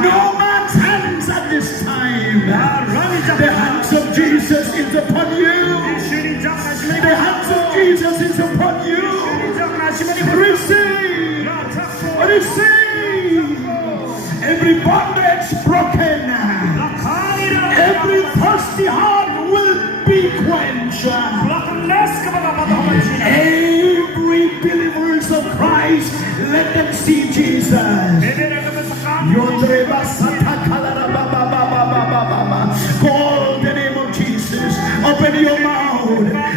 No man's hands at this time. The hands of Jesus is upon you. The hands of Jesus is upon you. Receive. Receive. Every bondage broken. Every thirsty heart will be quenched. Every believers of Christ, let them see Jesus. Call the name of Jesus. Open your mouth.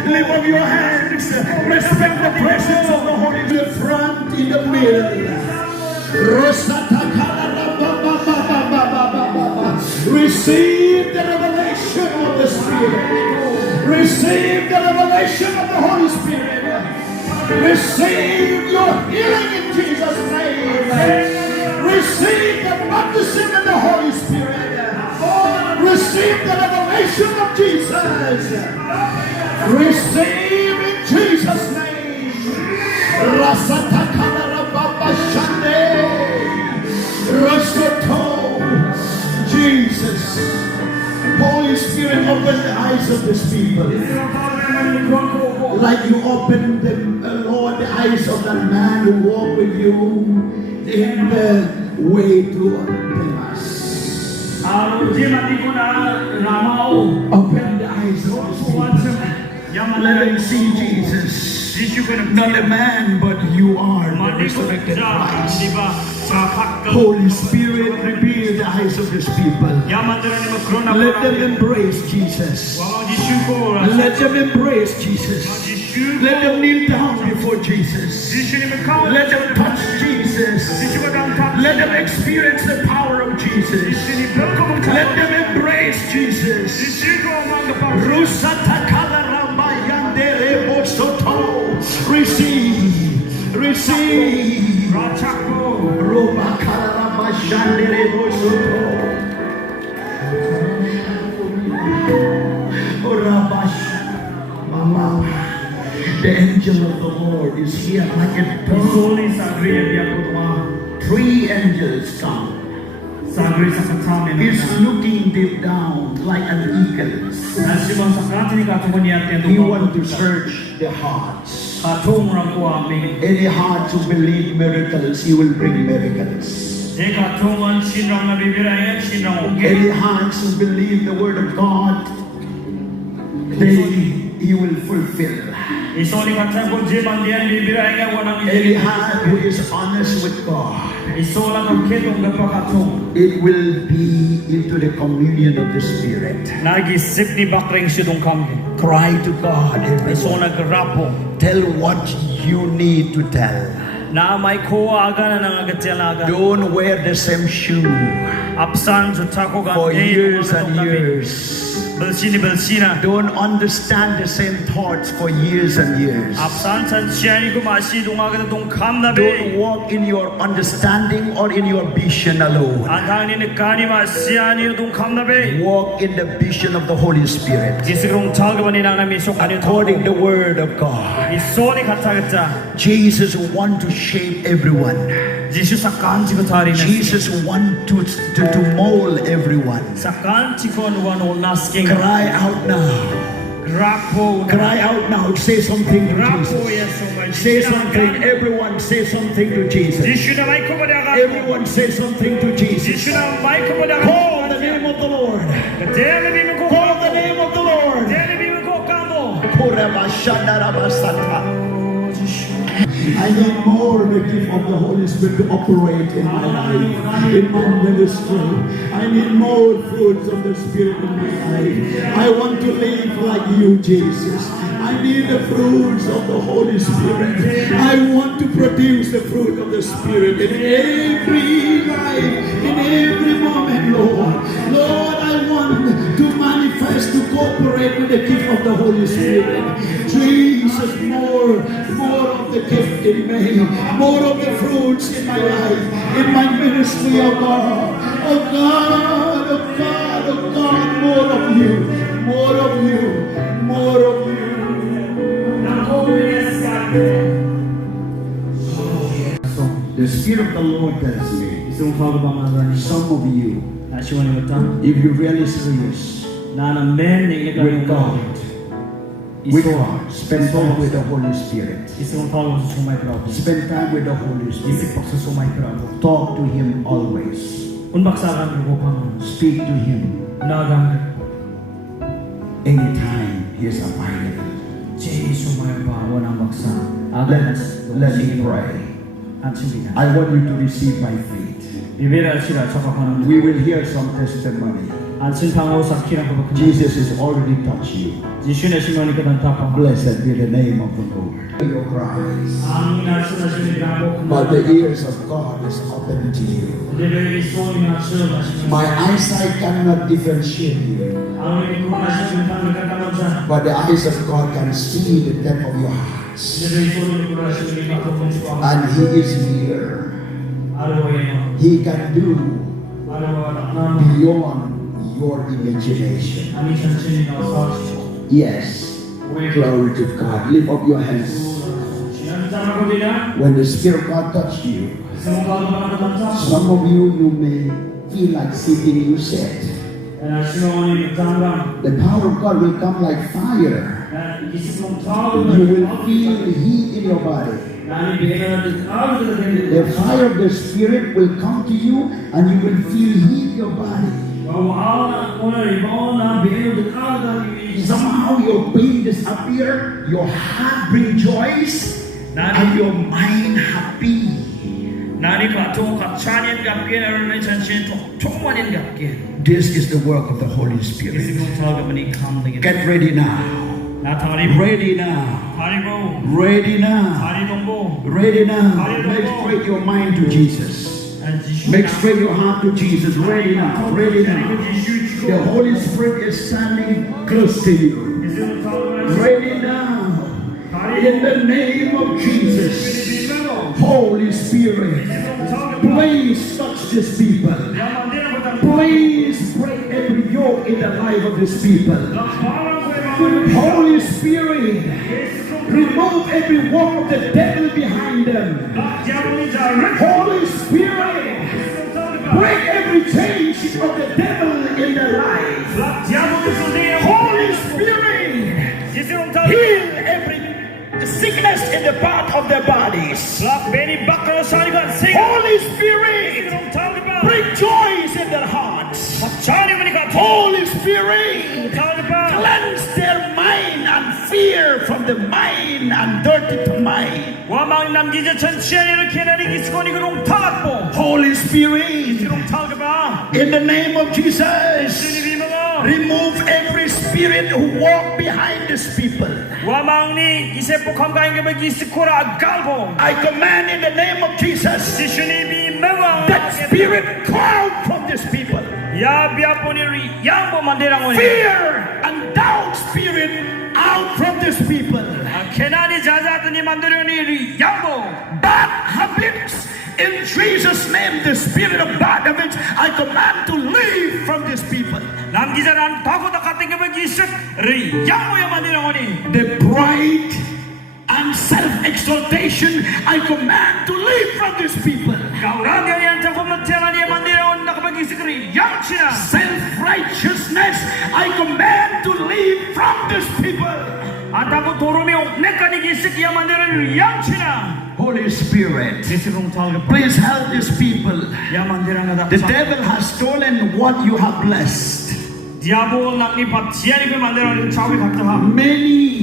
Lift up your hands. Respect the presence of the Holy Spirit. The front, in the middle. Receive the revelation of the Spirit. Receive the revelation of the Holy Spirit. Receive your healing in Jesus' name. Receive the baptism in the Holy Spirit. Receive the revelation of Jesus. Receive in Jesus' name. Jesus. Holy Spirit, open the eyes of these people. Like you opened the Lord, the eyes of that man who walked with you in the way to Damas. Open the eyes of these people. Let them see Jesus. Not a man, but you are the resurrected Christ. Holy Spirit, reveal the eyes of these people. Let them embrace Jesus. Let them embrace Jesus. Let them kneel down before Jesus. Let them touch Jesus. Let them experience the power of Jesus. Let them embrace Jesus. Receive. Receive. The angel of the Lord is here like a dove. 3 angels come. He's looking deep down like an eagle. He wants to search the hearts. Any heart to believe miracles, He will bring miracles. Any hearts who believe the word of God, He will fulfill. Isoni kata ko je mandian bibira inga wana Any heart who is honest with God, isola ko ketong gapakato. it will be into the communion of the Spirit. Nagi sipni bakreng sidong kamgi. Cry to God. Isona grapo. Tell what you need to tell. Na may ko aga na nangagatelaga. Don't wear the same shoe Apsan jutako ga. for years and years. Belsina. Don't understand the same thoughts for years and years. Apsan san siani ko masi dunga ga dong kam na be. Don't walk in your understanding or in your vision alone. Antang ni kani masiani dong kam na be. Walk in the vision of the Holy Spirit. Gisirong talga ni nang na misok ani According to the word of God. Isoni kata kata. Jesus wants to shape everyone. Jesus sakanti ko tari na. Jesus wants to mold everyone. Sakanti ko no nasking. Cry out now. Grapo. Cry out now. Say something to Grapo Jesus. yes so much. Say something. Everyone say something to Jesus. Jishuna mai ko madaga. Everyone say something to Jesus. Jishuna mai ko madaga. Call the name of the Lord. Dele bi mo ko. Call the name of the Lord. Dele bi mo ko kamo. I need more the gift of the Holy Spirit to operate in my life, in my ministry. I need more fruits of the Spirit in my life. I want to live like you, Jesus. I need the fruits of the Holy Spirit. I want to produce the fruit of the Spirit in every life, in every moment, Lord. Lord, I want to manifest, to cooperate with the gift of the Holy Spirit. Jesus, more of the gift in me, more of the fruits in my life, in my ministry, oh God. Oh God, oh God, oh God, more of you, more of you, more of you. So the Spirit of the Lord tells me, some of you, if you're really serious with God, spend time with the Holy Spirit. Spend time with the Holy Spirit. Talk to Him always. Speak to Him anytime He is available. Let me pray. I want you to receive my faith. We will hear some testimony. Jesus has already touched you. Blessed be the name of the Lord. Your cries, but the ears of God is open to you. My eyesight cannot differentiate you, but the eyes of God can see the depth of your hearts. And He is here. He can do beyond your imagination. Yes. Glory to God. Lift up your hands. When the Spirit of God touched you, some of you may feel like sitting, you said. The power of God will come like fire. You will feel heat in your body. The fire of the Spirit will come to you and you will feel heat in your body. Somehow your pain disappear, your heart bring joy, and your mind happy. This is the work of the Holy Spirit. Get ready now. Ready now. Ready now. Ready now. Make straight your mind to Jesus. Make straight your heart to Jesus. Ready now. Ready now. The Holy Spirit is standing close to you. Ready now. In the name of Jesus. Holy Spirit, please touch these people. Please break every yoke in the life of these people. Holy Spirit, remove every work of the devil behind them. Holy Spirit, break every chain of the devil in their life. Holy Spirit, heal every sickness in the part of their bodies. Holy Spirit, bring joy in their hearts. Holy Spirit, cleanse their mind and from the mind and dirty the mind. Wamang namgija chanchiani rukenani giskoni gurung talakpo. Holy Spirit, Gurung talgaba. in the name of Jesus, Sinibi mo. remove every spirit who walk behind these people. Wamang ni isepo kamkain ka giskora agalbo. I command in the name of Jesus, Sinibi mo. that spirit go out from these people. Ya biapo ni ri yang bo manderang oni. Fear and doubt spirit out from these people. Kenani jazat ni mandero ni ri yang bo. Bad habits, in Jesus' name, the spirit of bad habits, I command to leave from these people. Namgija ran tago da kating ka gisik ri yang bo ya manderang oni. The pride and self-exaltation, I command to leave from these people. Gaurang yang tago matela ni manderang oni nakapagisik ri yang china. Self-righteousness, I command to leave from these people. Atago torumi nekani gisik ya manderang ri yang china. Holy Spirit, Gisirung talga. please help these people. Ya manderang na The devil has stolen what you have blessed. Diabol nakni patiani pe manderang ri chawi khakta ha. Many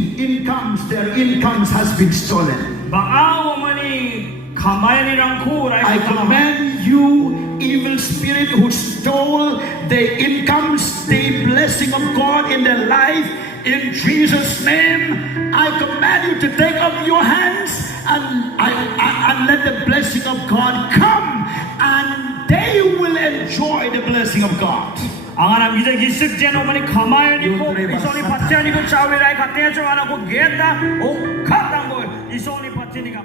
their incomes has been stolen. Baaw mani kamay ni rangku rai I khakta ha. command you, evil spirit who stole the incomes, the blessing of God in their life, in Jesus' name, I command you to take up your hands and let the blessing of God come, and they will enjoy the blessing of God. Angan am gija gisik jeno mani kamay ni ko isoni patiani ko chawi rai khakta ha chwana ko geta o khatang ko isoni patiani ka